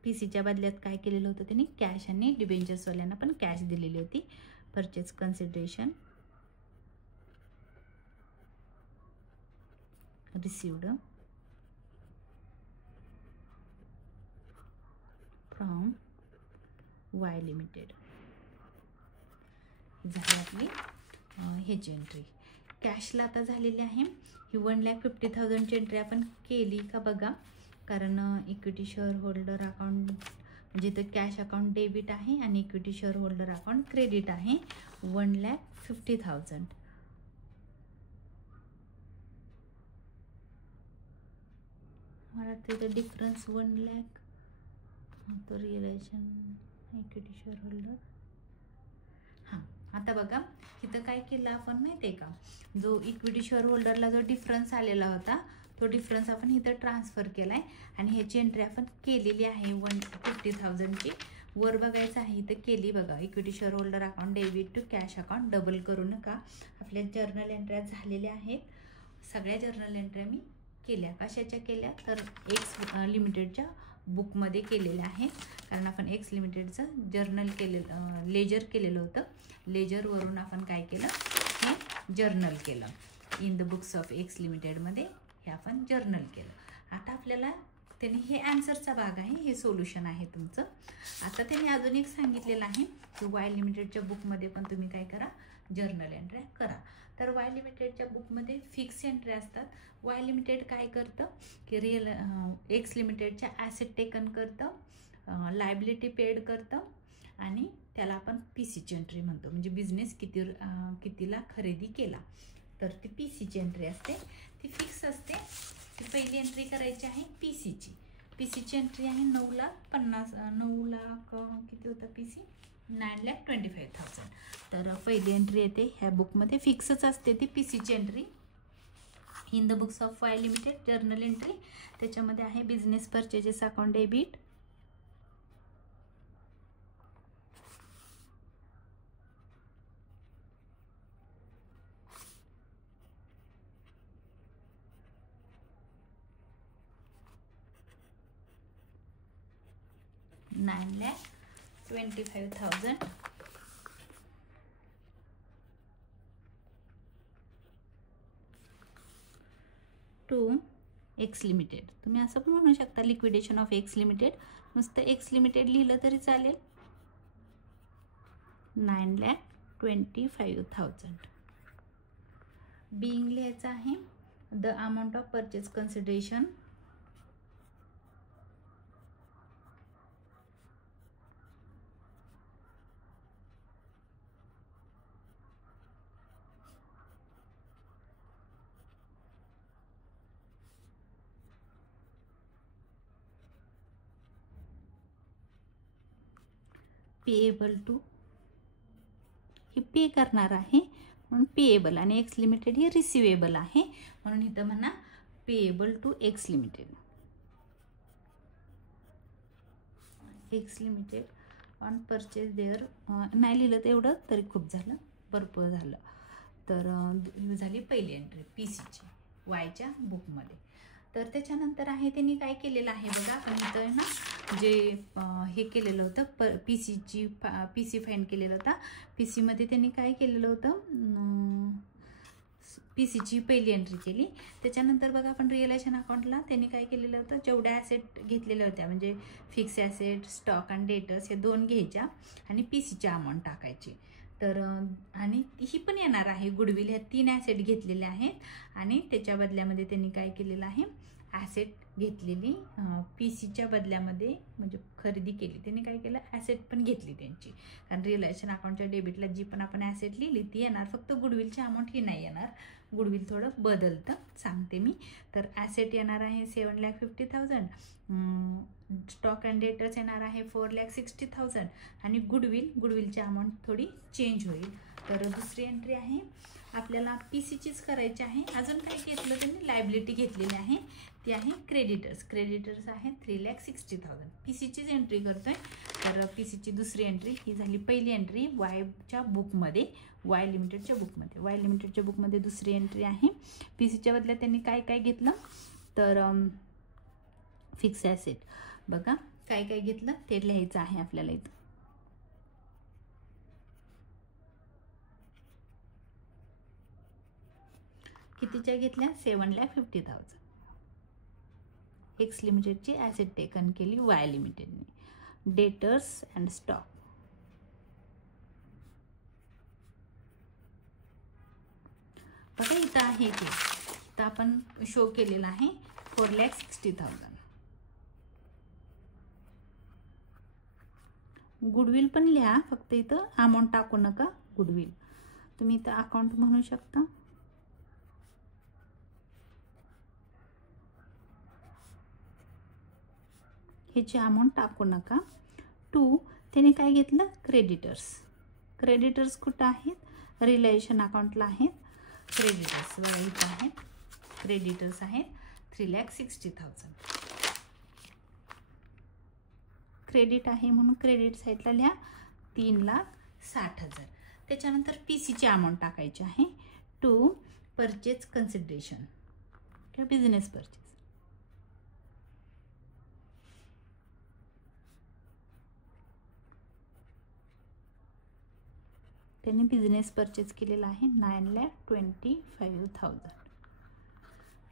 PCच्या बदल्यात काय केलेलं होतं त्यांनी, कॅश आणि डिबेंचर्सवाल्यांना पण कॅश दिलेली होती. Purchase consideration received from Y limited. झाली आपली ह्याची एंट्री. कॅशला आता झालेली आहे ही 1,50,000ची एंट्री आपण केली का बघा, कारण इक्विटी शेअर होल्डर अकाउंट म्हणजे इथं कॅश अकाउंट डेबिट आहे आणि equity share holder account credit आहे 1,50,000. मला तिथं डिफरन्स 1 लाख तो रिअलायझेशन इक्विटी शेअर होल्डर. हां, आता बघा इथं काय केलं आपण माहिती आहे का, जो इक्विटी शेअर होल्डरला जो डिफरन्स आलेला होता तो डिफरन्स आपण इथं ट्रान्सफर केला आहे आणि ह्याची एंट्री आपण केलेली आहे 150,000ची. वर बघायचं आहे इथं केली बघा, equity share holder account debit to cash account. Double करू नका, आपल्या जर्नल एंट्र्या झालेल्या आहेत. सगळ्या जर्नल एंट्र्या मी केल्या. कशाच्या केल्या तर एक्स लिमिटेडच्या बुकमध्ये केलेल्या आहेत, कारण आपण एक्स लिमिटेडचं जर्नल केलेलं लेजर केलेलं होतं. लेजरवरून आपण काय केलं, हे जर्नल केलं. In the books of X लिमिटेडमध्ये हे आपण जर्नल केलं. आता आपल्याला त्यांनी हे आन्सरचा भाग आहे, हे सोल्युशन आहे तुमचं. आता त्यांनी अजून एक सांगितलेलं आहे की वाय लिमिटेडच्या बुकमध्ये पण तुम्ही काय करा, जर्नल एंट्र्या करा. तर वाय लिमिटेडच्या बुकमध्ये फिक्स एंट्री असतात. वाय लिमिटेड काय करतं की एक्स लिमिटेडच्या ॲसेट टेकन करतं, लायबिलिटी पेड करतं आणि त्याला आपण PCची एंट्री म्हणतो, म्हणजे बिझनेस कितीला खरेदी केला तर ती PCची एंट्री असते, ती फिक्स असते. ती पहिली एंट्री करायची आहे PCची. PCची एंट्री आहे 9 लाख किती होता PC, 9,25,000. तर पहिली एंट्री येते ह्या बुकमध्ये, फिक्सच असते ती PCची एंट्री. In the books of Y limited journal entry, त्याच्यामध्ये आहे business purchases account debit, $9,25,000 to X limited. तुम्ही असं पण म्हणू शकता लिक्विडेशन ऑफ एक्स लिमिटेड, नुसतं एक्स लिमिटेड लिहिलं तरी चालेल. 9,25,000. बिंग लिहायचं आहे the amount of purchase consideration payable to, ही पे करणार आहे म्हणून पेएबल, आणि एक्स लिमिटेड ही रिसिवेबल आहे म्हणून इथं म्हणा payable to X limited. X limited on purchase there, नाही लिहिलं तर एवढं तरी खूप झालं, भरपूर झालं. तर झाली पहिली एंट्री PCची वायच्या बुकमध्ये. तर त्याच्यानंतर आहे त्यांनी काय केलेलं आहे बघा, पण इथं ना जे हे केलेलं होतं PC फाईंड केलेलं होता. PCमध्ये त्यांनी काय केलेलं होतं, PCची पहिली एंट्री केली. त्याच्यानंतर बघा आपण रिअलायझेशन अकाउंटला त्यांनी काय केलेलं होतं, जेवढ्या ॲसेट घेतलेल्या होत्या म्हणजे फिक्स ॲसेट, स्टॉक आणि डेटर्स हे 2 घ्यायच्या आणि PCची अमाऊंट टाकायची. तर आणि ही पण येणार आहे गुडविल, ह्या 3 ॲसेट घेतलेल्या आहेत आणि त्याच्या बदल्यामध्ये त्यांनी काय केलेलं आहे, ॲसेट घेतलेली PCच्या बदल्यामध्ये म्हणजे खरेदी केली. त्यांनी काय केलं, ॲसेट पण घेतली त्यांची, कारण रिअलायझेशन अकाउंटच्या डेबिटला जी पण आपण ॲसेट लिहिली ती येणार, फक्त गुडविलची अमाऊंट ही नाही येणार. गुडविल थोडं बदलतं, सांगते मी. तर ॲसेट येणार आहे 7,50,000, स्टॉक अँड डेटर्स येणार आहे 4,60,000 आणि गुडविलची अमाऊंट थोडी चेंज होईल. तर दुसरी एंट्री आहे आपल्याला PCचीच करायची आहे. अजून काय घेतलं त्यांनी, लायबिलिटी घेतलेली आहे, ती आहे क्रेडिटर्स आहे 3,60,000. PCचीच एंट्री करतोय. तर PCची दुसरी एंट्री ही झाली पहिली एंट्री वायच्या बुकमध्ये, वाय लिमिटेडच्या बुकमध्ये. वाय लिमिटेडच्या बुकमध्ये दुसरी एंट्री आहे. PCच्या बदल्यात त्यांनी काय काय घेतलं तर फिक्स ॲसेट बघा, काय काय घेतलं ते लिहायचं आहे आपल्याला इथं. कितीच्या घेतल्या? 7,50,000. एक्स लिमिटेडची ॲसेट टेकन केली वाय लिमिटेडने. Debtors and stock. बघा इथं आहे ते, इथं आपण शो केलेलं आहे 4,60,000. गुडविल पण लिहा, फक्त इथं अमाऊंट टाकू नका. गुडविल तुम्ही इथं अकाउंट म्हणू शकता. ह्याची अमाऊंट टाकू नका. 2 त्याने काय घेतलं? क्रेडिटर्स. क्रेडिटर्स कुठं आहेत? रिलेशन अकाउंटला आहेत. क्रेडिटर्स बघा इथं आहेत. क्रेडिटर्स आहेत 3,60,000. क्रेडिट आहे म्हणून क्रेडिट साईडला लिहा 3,60,000. त्याच्यानंतर पीसीची अमाऊंट टाकायची आहे. 2 परचेज कन्सिडरेशन किंवा बिझनेस परचेज. त्यांनी बिझनेस परचेज केलेला आहे 9,25,000.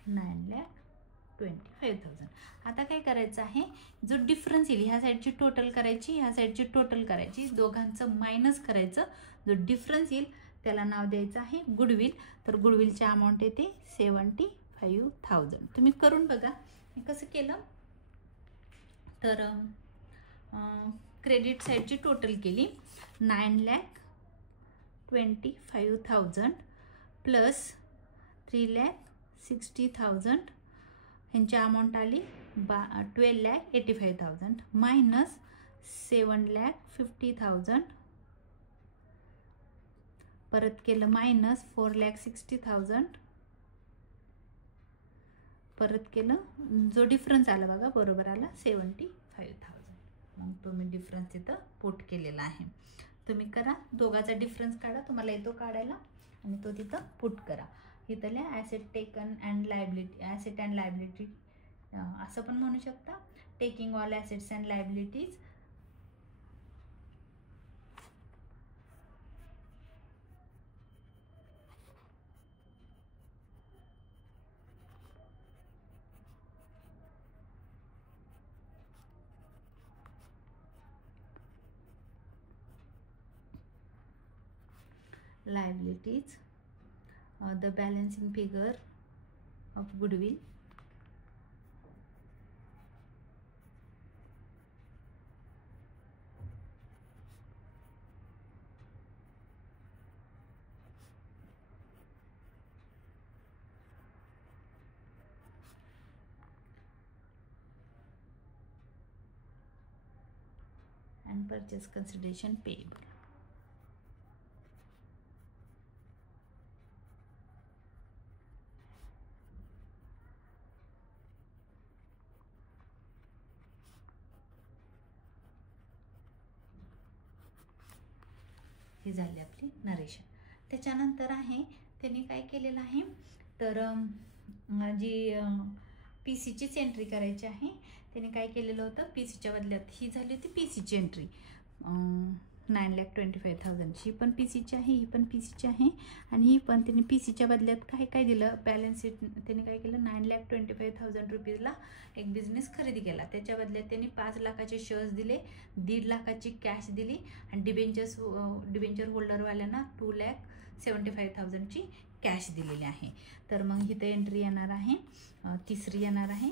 9,25,000. आता काय करायचं आहे? जो डिफरन्स येईल ह्या साईडची टोटल करायची, ह्या साईडची टोटल करायची, दोघांचं मायनस करायचं. जो डिफरन्स येईल त्याला नाव द्यायचं आहे गुडविल. तर गुडविलची अमाऊंट येते 75,000. तुम्ही करून बघा मी कसं केलं. तर क्रेडिट साईडची टोटल केली 9,25,000 प्लस 3,60,000. ह्यांची अमाऊंट आली 12,85,000 मायनस 7,50,000. परत केलं मायनस 4,60,000. परत केलं, जो डिफरन्स आला बघा बरोबर आला 75,000. मग तो मी डिफरन्स इथं पुट केलेला आहे. तुम्ही करा, दोघाचा डिफरन्स काढा, तुम्हाला येतो काढायला, आणि तो तिथं पुट करा. इथल्या asset taken and liability, asset and liability असं पण म्हणू शकता. Taking all assets and liabilities. Liabilities, the balancing figure of goodwill, and purchase consideration payable. हे झाले आपली नरेशन. त्याच्यानंतर आहे त्यांनी काय केलेलं आहे, तर जी पीसीचीच एंट्री करायची आहे. त्याने काय केलेलं होतं, पीसीच्या बदल्यात ही झाली होती पीसीची एंट्री 9,25,000. ही पण पीसीची आहे, ही पण पीसीची आहे, आणि ही पण त्यांनी पीसीच्या बदल्यात काय काय दिलं, बॅलन्स शीट. त्यांनी काय केलं 9,25,000 रुपीजला एक बिझनेस खरेदी केला. त्याच्या बदल्यात त्यांनी 5 लाखाचे शेअर्स दिले, 1.5 लाखाची कॅश दिली, आणि डिबेंचर होल्डरवाल्यांना 2,75,000ची कॅश दिलेली आहे. तर मग इथे एंट्री येणार आहे, तिसरी येणार आहे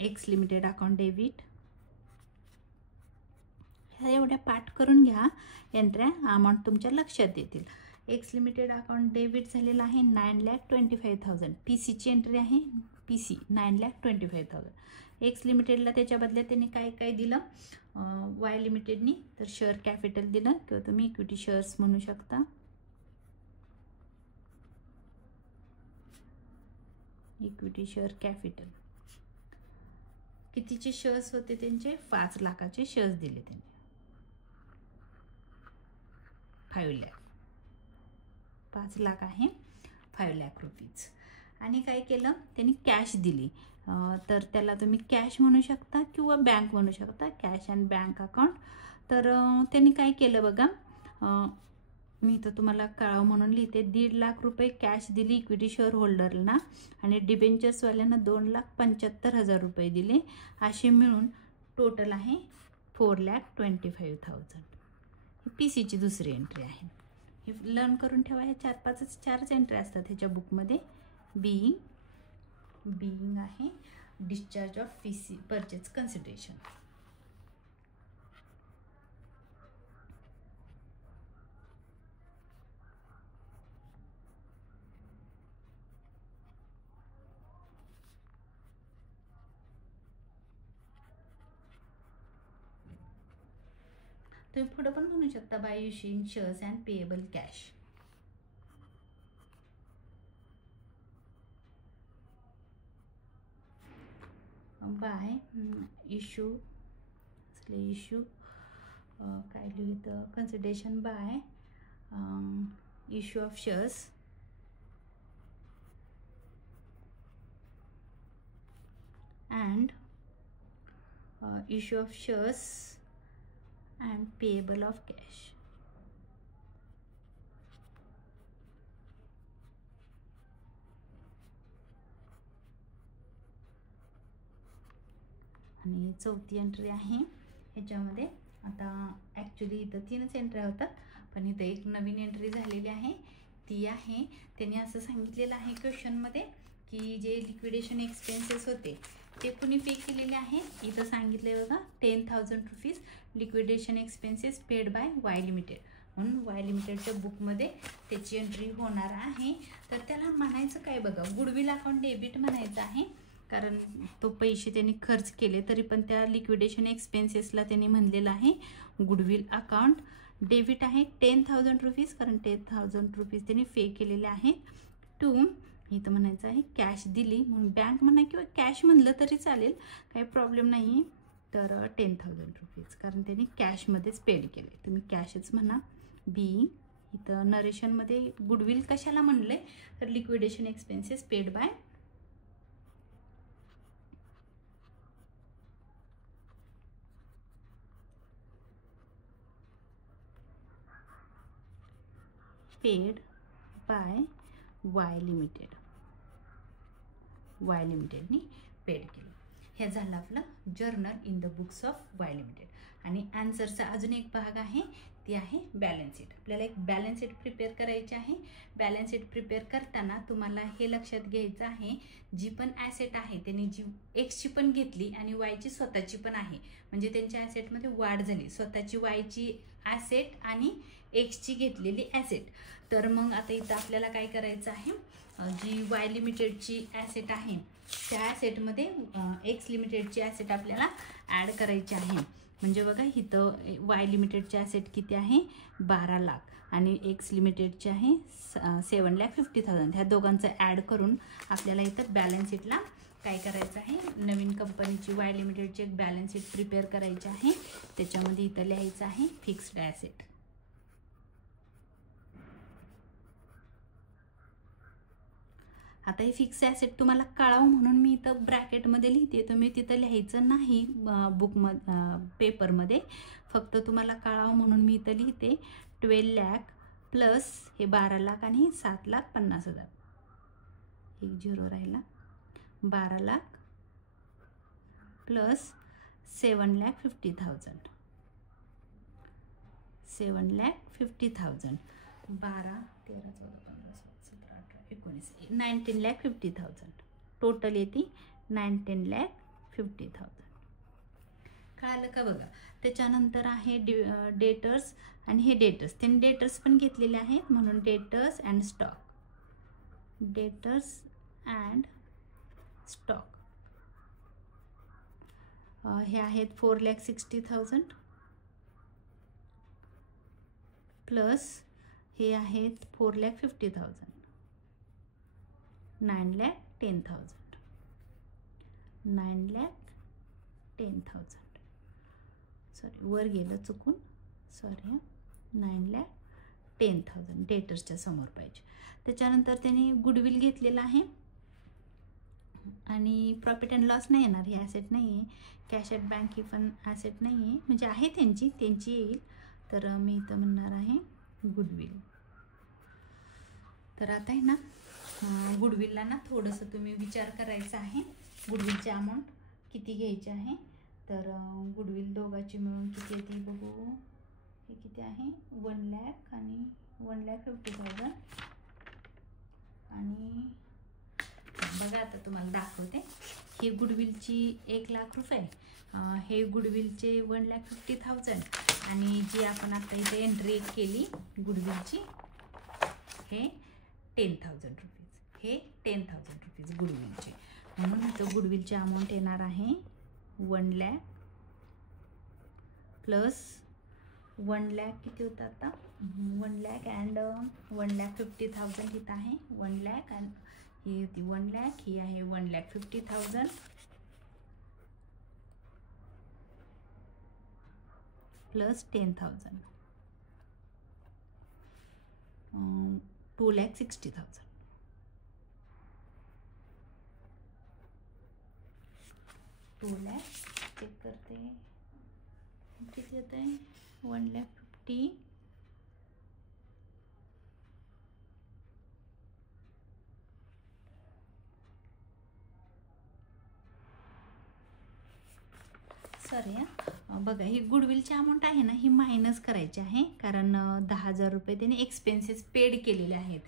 एक्स लिमिटेड अकाउंट डेबिट. ह्या एवढ्या पाठ करून घ्या, एंट्र्या अमाऊंट तुमच्या लक्षात येतील. एक्स लिमिटेड अकाउंट डेबिट झालेला आहे 9,25,000. पीसीची एंट्री आहे, पीसी 9,25,000. एक्स लिमिटेडला त्याच्या बदल्यात त्यांनी काय काय दिलं, वाय लिमिटेडनी तर शेअर कॅपिटल दिलं, किंवा तुम्ही इक्विटी शेअर्स म्हणू शकता. Equity share capital. कितीचे शेअर्स होते त्यांचे, 5 लाखाचे शेअर्स दिले त्यांनी, 5 लाख. 5 लाख आहे 5 लाख रुपीज. आणि काय केलं त्यांनी कॅश दिली, तर त्याला तुम्ही कॅश म्हणू शकता किंवा बँक म्हणू शकता, कॅश अँड बँक अकाउंट. तर त्यांनी काय केलं बघा, मी तर तुम्हाला कळावं म्हणून लिहिते, 1.5 लाख रुपये कॅश दिली इक्विटी शेअर होल्डरला आणि डिबेंचर्सवाल्यांना 2,75,000 रुपये दिले, असे मिळून टोटल आहे 4,25,000. ही PCची दुसरी एंट्री आहे. हे लर्न करून ठेवा. ह्या 4-5 एंट्री असतात ह्याच्या बुकमध्ये. बिईंग आहे discharge of PC purchase consideration. तुम्ही पुढे पण म्हणू शकता by issuing shares and payable cash. By issue काय लिहितं, consideration by issue of shares and issue of shares and payable of cash. आणि चौथी एंट्री आहे ह्याच्यामध्ये. आता ॲक्च्युली इथं 3च एंट्री होतात, पण इथं एक नवीन एंट्री झालेली आहे. ती आहे त्यांनी असं सांगितलेलं आहे क्वेश्चनमध्ये की जे लिक्विडेशन एक्सपेन्सेस होते ते कुणी पे केलेले आहे. इथं सांगितले बघा 10,000 rupees liquidation expenses paid by Y limited, म्हणून वाय लिमिटेडच्या बुकमध्ये त्याची एंट्री होणार आहे. तर त्याला म्हणायचं काय बघा, गुडविल अकाउंट डेबिट म्हणायचं आहे, कारण तो पैसे त्यांनी खर्च केले तरी पण त्या लिक्विडेशन एक्सपेन्सेसला त्यांनी म्हणलेलं आहे गुडविल अकाउंट डेबिट आहे 10,000 रुपीज, कारण 10,000 रुपीज त्यांनी पे केलेले आहेत. टू इथं म्हणायचं आहे कॅश दिली, म्हणून बँक म्हणा किंवा कॅश म्हणलं तरी चालेल, काही प्रॉब्लेम नाही. तर 10,000 रुपीज कारण त्यांनी कॅशमध्येच पेड केले, तुम्ही कॅशच म्हणा. बी इथं नरेशनमध्ये गुडविल कशाला म्हणले तर liquidation expenses paid by Y limited, Y लिमिटेडनी पेड केलं. हे झालं आपलं journal in the books of Y limited. आणि आन्सरचा अजून एक भाग आहे, ती आहे बॅलन्स शीट. आपल्याला एक बॅलन्स शीट प्रिपेअर करायची आहे. बॅलन्स शीट प्रिपेअर करताना तुम्हाला हे लक्षात घ्यायचं आहे, जी पण ॲसेट आहे त्यांनी जी एक्सची पण घेतली आणि वायची स्वतःची पण आहे, म्हणजे त्यांच्या ॲसेटमध्ये वाढ झाली, स्वतःची वायची ॲसेट आणि एक्सची घेतलेली ॲसेट. तर मग आता इथं आपल्याला काय करायचं आहे, जी वाय लिमिटेडची ॲसेट आहे त्या ॲसेटमध्ये एक्स लिमिटेडची ॲसेट आपल्याला ॲड करायची आहे. म्हणजे बघा इथं वाय लिमिटेडची ॲसेट किती आहे 12 लाख आणि एक्स लिमिटेडची आहे 7,50,000. ह्या दोघांचं ॲड करून आपल्याला इथं बॅलन्स शीटला काय करायचं आहे, नवीन कंपनीची वाय लिमिटेडची एक बॅलन्स शीट प्रिपेअर करायची आहे. त्याच्यामध्ये इथं लिहायचं आहे फिक्स्ड ॲसेट. आता हे फिक्स ॲसेट तुम्हाला कळावं म्हणून मी इथं ब्रॅकेटमध्ये लिहिते, तुम्ही तिथं लिहायचं नाही पेपरमध्ये, फक्त तुम्हाला कळावं म्हणून मी इथं लिहिते 12 लाख प्लस हे 12 लाख आणि 7,50,000, एक झिरो राहिला, 12 लाख प्लस 7,50,000, 7,50,000, 12, 13, 14, 15, 16, 17, 18, 19, 19,50,000 टोटल येते 19,50,000. कळालं का बघा. त्याच्यानंतर आहे डेटर्स आणि हे डेटर्स, त्यांनी डेटर्स पण घेतलेले आहेत म्हणून debtors and stock, debtors and stock हे आहेत 4,60,000 प्लस हे आहेत 4,50,000, 9,10,000, 9,10,000, सॉरी वर गेलं चुकून, सॉरी, 9,10,000 डेटर्सच्या समोर पाहिजे. त्याच्यानंतर त्यांनी गुडविल घेतलेला आहे आणि प्रॉफिट अँड लॉस नाही येणार, ही ॲसेट नाही आहे. कॅश ॲट बँक ही पण ॲसेट नाही आहे, म्हणजे आहे त्यांची येईल. तर मी इथं म्हणणार आहे गुडविल. तर आता आहे ना गुडविलला ना थोडंसं तुम्ही विचार करायचा आहे. गुडविलची अमाऊंट किती घ्यायची आहे. तर गुडविल दोघांची मिळून किती येते बघू. हे किती आहे 1 लाख आणि 1,50,000. आणि बघा आता तुम्हाला दाखवते. हे गुडविलची 1 लाख रुपये, हे गुडविलचे 1,50,000 आणि जी आपण आता इथे एंट्री केली गुडविलची हे 10,000 रुपीज. हे 10,000 रुपीज गुडविलचे. म्हणून इथं गुडविलची अमाऊंट येणार आहे 1 लाख प्लस 1 लाख किती होतं आता 1 लाख अँड 1,50,000 इथं आहे. 1 लाख अँड ही होती 1 लाख, ही आहे 1,50,000 प्लस 10,000 2,60,000. 2 लाख चेक करते किती येत आहे 1,50,000 सॉरी बघा ही गुडविलची अमाऊंट आहे ना ही मायनस करायची आहे, कारण 10,000 रुपये त्याने एक्सपेन्सेस पेड केलेले आहेत.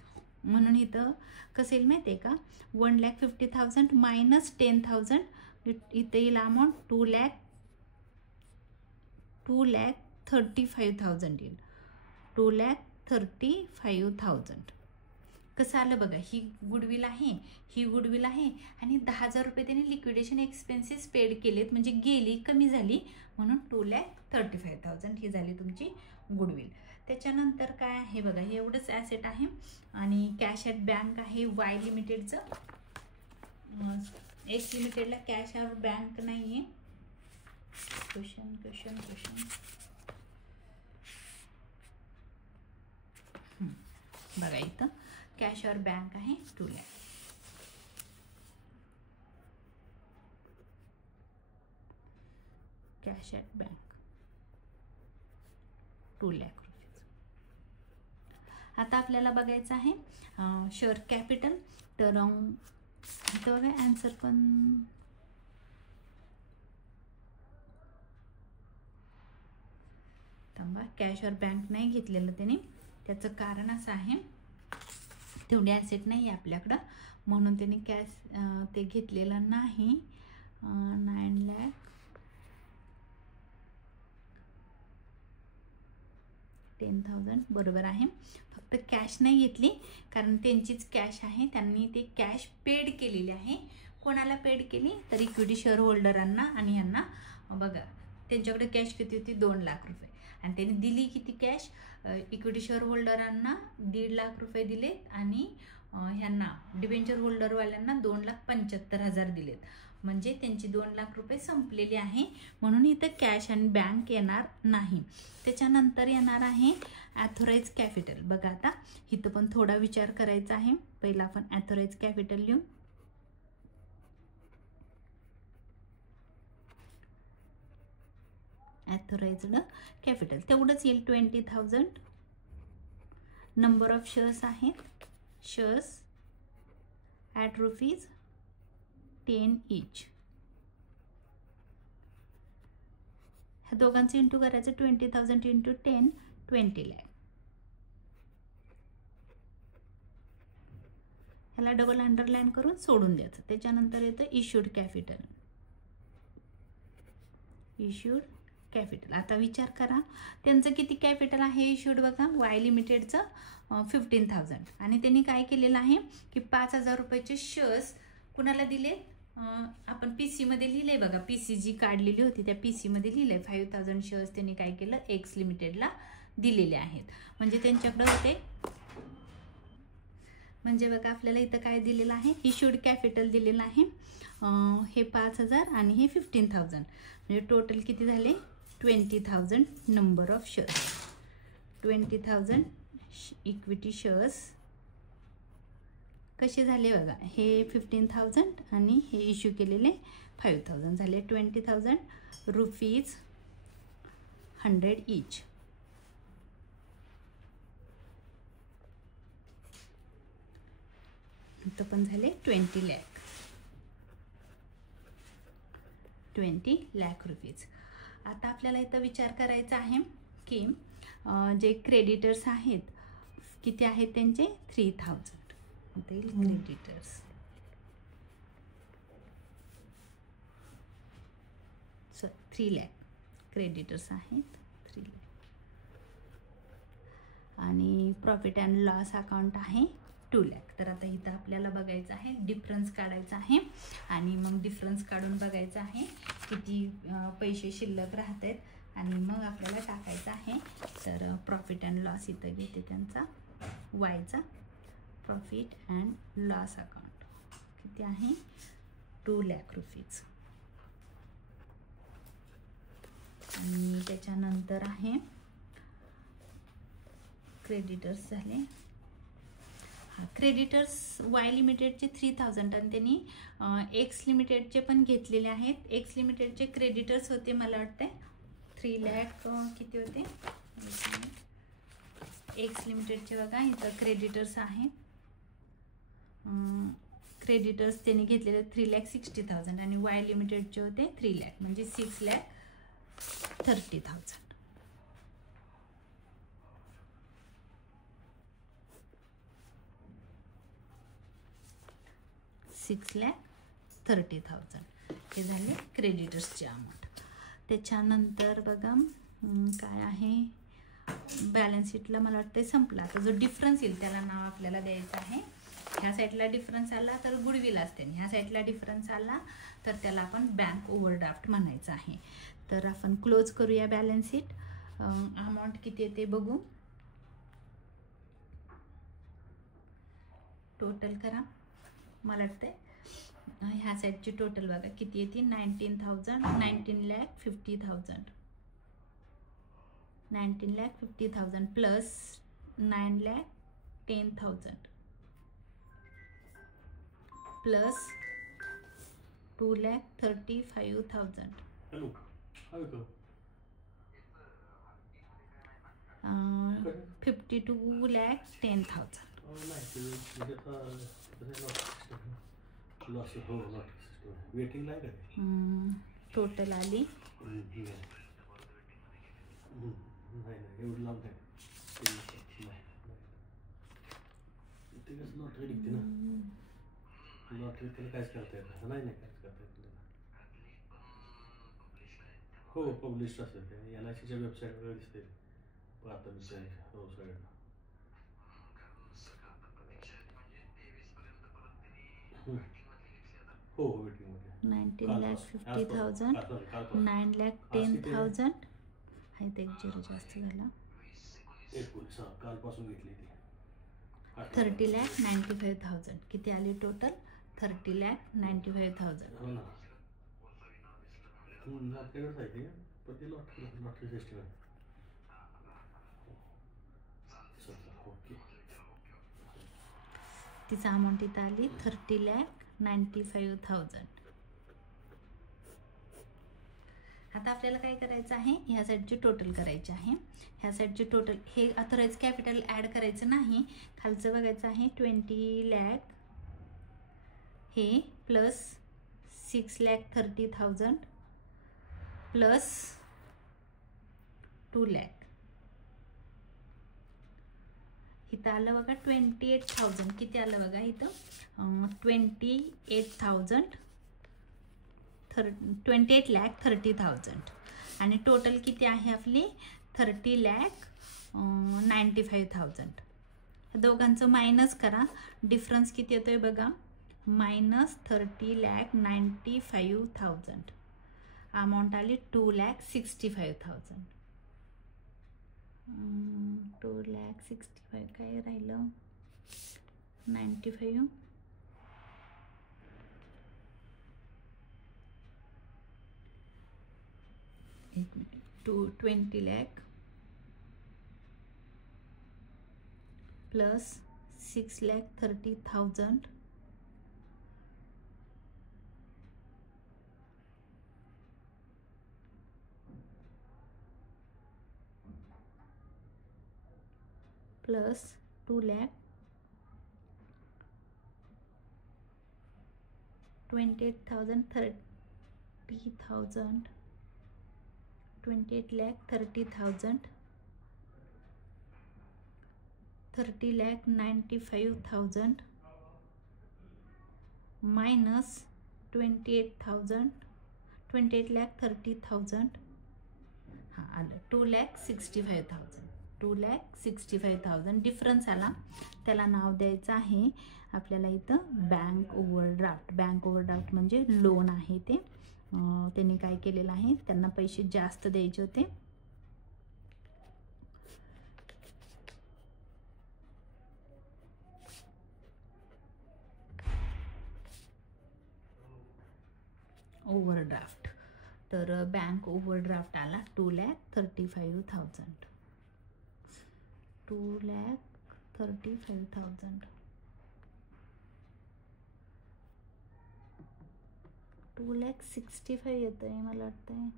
म्हणून इथं कसं येईल माहिती आहे का 1,50,000 मायनस 10,000 इथं येईल अमाऊंट 2,35,000 येईल. 2,35,000 कसं आलं बघा. ही गुडविल आहे, ही गुडविल आहे आणि 10,000 रुपये त्याने लिक्विडेशन एक्सपेन्सेस पेड केलेत, म्हणजे गेली कमी झाली, म्हणून 2,35,000 ही झाली तुमची गुडविल. त्याच्यानंतर काय आहे बघा, हे एवढंच ॲसेट आहे. आणि कॅश ॲट बँक आहे वाय लिमिटेडचं. एक्स लिमिटेडला कॅश ॲट बँक नाही आहे. क्वेश्चन बघा इथं कॅश और बँक आहे 2 lakh. Cash at bank 2 lakh rupees. आता आपल्याला बघायचं आहे शेअर कॅपिटल. तर इथं बघा आन्सर पण थांबा, कॅश और बँक नाही घेतलेलं त्याने. त्याचं कारण असं आहे तेवढे ॲसेट नाही आहे आपल्याकडं, म्हणून त्याने कॅश ते घेतलेलं नाही. 9,10,000 बरोबर आहे. फक्त कॅश नाही घेतली कारण त्यांचीच कॅश आहे, त्यांनी ते कॅश पेड केलेली आहे. कोणाला पेड केली तर इक्विटी शेअर होल्डरांना आणि यांना. बघा त्यांच्याकडे कॅश किती होती 2 लाख रुपये आणि त्यांनी दिली किती कॅश इक्विटी शेअर होल्डरांना 1.5 लाख रुपये दिलेत आणि ह्यांना डिबेंचर होल्डरवाल्यांना 2,75,000 दिलेत. म्हणजे त्यांची 2 लाख रुपये संपलेली आहे, म्हणून इथं कॅश आणि बँक येणार नाही. त्याच्यानंतर येणार आहे ॲथोराइज कॅपिटल. बघा आता इथं पण थोडा विचार करायचा आहे. पहिला आपण ॲथोराइज कॅपिटल लिहू. ॲथोराइज्ड कॅपिटल तेवढंच येईल 20,000. नंबर ऑफ शेअर्स आहेत, शेअर्स ॲट ₹10 ईच. ह्या दोघांचं इंटू करायचं 20,000 इंटू 10 20 लाख. ह्याला डबल अंडरलाईन करून सोडून द्यायचं. त्याच्यानंतर येतं इश्यूड कॅपिटल. Issued capital. आता विचार करा त्यांचं किती कॅपिटल आहे इश्यूड. बघा वाय लिमिटेडचं 15,000 आणि त्यांनी काय केलेलं आहे की 5,000 रुपयाचे शेअर्स कुणाला दिले. आपण PC मध्ये लिहिले बघा, PC जी काढलेली होती त्या PC मध्ये लिहिले 5,000 शेअर्स त्यांनी काय केलं एक्स लिमिटेडला दिलेले आहेत. म्हणजे त्यांच्याकडे होते, म्हणजे बघा आपल्याला इथं काय दिलेलं आहे इश्यूड कॅपिटल दिलेलं आहे. हे 5,000 आणि हे 15,000 म्हणजे टोटल किती झाले 20,000 number of shares. 20,000 equity shares कसे झाले बघा, हे 15,000 आणि हे इश्यू केलेले 5,000 झाले. 20,000 रुपीज 100 ईच. इथं पण झाले 20 लाख रुपीज. आता आपल्याला इथं विचार करायचा आहे की जे क्रेडिटर्स आहेत किती आहेत त्यांचे 3,000. क्रेडिटर्स 3 लाख क्रेडिटर्स आहेत 3 लाख. आणि प्रॉफिट अँड लॉस अकाउंट आहे 2 लाख. तर आता इथं आपल्याला बघायचं आहे, डिफरन्स काढायचा आहे आणि मग डिफरन्स काढून बघायचं आहे किती पैसे शिल्लक राहत आहेत आणि मग आपल्याला टाकायचं आहे. तर प्रॉफिट अँड लॉस इथं घेते त्यांचा वायचा. प्रॉफिट अँड लॉस अकाउंट किती आहे 2 लाख रुपीज. आणि त्याच्यानंतर आहे क्रेडिटर्स झाले. क्रेडिटर्स वाय लिमिटेडचे 3,000 आणि त्यांनी एक्स लिमिटेडचे पण घेतलेले आहेत. एक्स लिमिटेडचे क्रेडिटर्स होते मला वाटते 3 लाख किती होते. एक्स लिमिटेडचे बघा इथं क्रेडिटर्स आहेत. क्रेडिटर्स त्यांनी घेतलेले 3,60,000 आणि वाय लिमिटेडचे होते 3 लाख म्हणजे 6,30,000. 6,30,000 हे झाले क्रेडिटर्सचे अमाऊंट. त्याच्यानंतर बघा काय आहे बॅलन्स शीटला मला वाटतं संपला. आता जो डिफरन्स येईल त्याला नाव आपल्याला द्यायचं आहे. ह्या साईडला डिफरन्स आला तर गुडविल असते, ह्या साईडला डिफरन्स आला तर त्याला आपण बँक ओव्हरड्राफ्ट म्हणायचं आहे. तर आपण क्लोज करूया बॅलन्स शीट. अमाऊंट किती येते बघू. टोटल करा. मला वाटतंय ह्या साईडची टोटल बघा किती येते 19,50,000 प्लस 9,10,000 प्लस 2,35,000 52,10,000. टोटल आली हो पब्लिश असेल ते LICच्या वेबसाईटवर दिसते. आता हो सगळ्यांना हो वेटिंगमध्ये 19,50,000 9,10,000 आहे ते एक झिरो जास्त झाला. कालपासून घेतली ती 30,95,000 किती आली टोटल 30,95,000. हो ना आपल्याकडे आहे पण ते लॉटरी सिस्टम आहे. ओके तिचा अमाऊंट इथं आली 30,95,000. आता आपल्याला काय करायचं आहे ह्या साईडची टोटल करायची आहे. ह्या साईडची टोटल हे ऑथराइज कॅपिटल ॲड करायचं नाही, खालचं बघायचं आहे 20 लाख हे प्लस 6,30,000 प्लस 2 लाख. इथं आलं बघा 28,000 किती आलं बघा इथं 28,30,000 आणि टोटल किती आहे आपली 30,95,000. दोघांचं मायनस करा. डिफरन्स किती येतोय बघा मायनस 30,95,000. अमाऊंट आली 2,65,000. 2,65,000 काय राहिलं 95 20 लाख प्लस 6,30,000 plus 2,28,000 30,000 28,30,000 30,95,000 minus 28,000 28,30,000 हां आलं 2,65,000 2,65,000 डिफरन्स आला. त्याला नाव द्यायचं आहे आपल्याला इथं बँक ओव्हरड्राफ्ट. बँक ओव्हरड्राफ्ट म्हणजे लोन आहे ते. त्यांनी काय केलेलं आहे, त्यांना पैसे जास्त द्यायचे होते. ओव्हरड्राफ्ट तर बँक ओव्हरड्राफ्ट आला 2,35,000 2,35,000 2,65,000 येत आहे मला वाटतंय.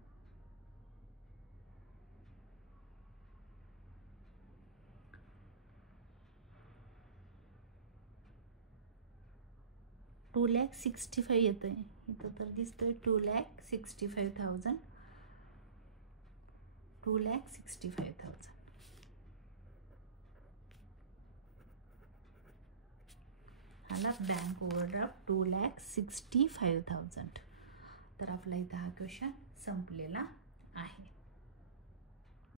$2,65,000 येत आहे इथं तर दिसतोय 2,65,000 2,65,000 आला बँक ओव्हरड्राफ्ट 2,65,000. तर आपला इथं हा क्वेश्चन संपलेला आहे.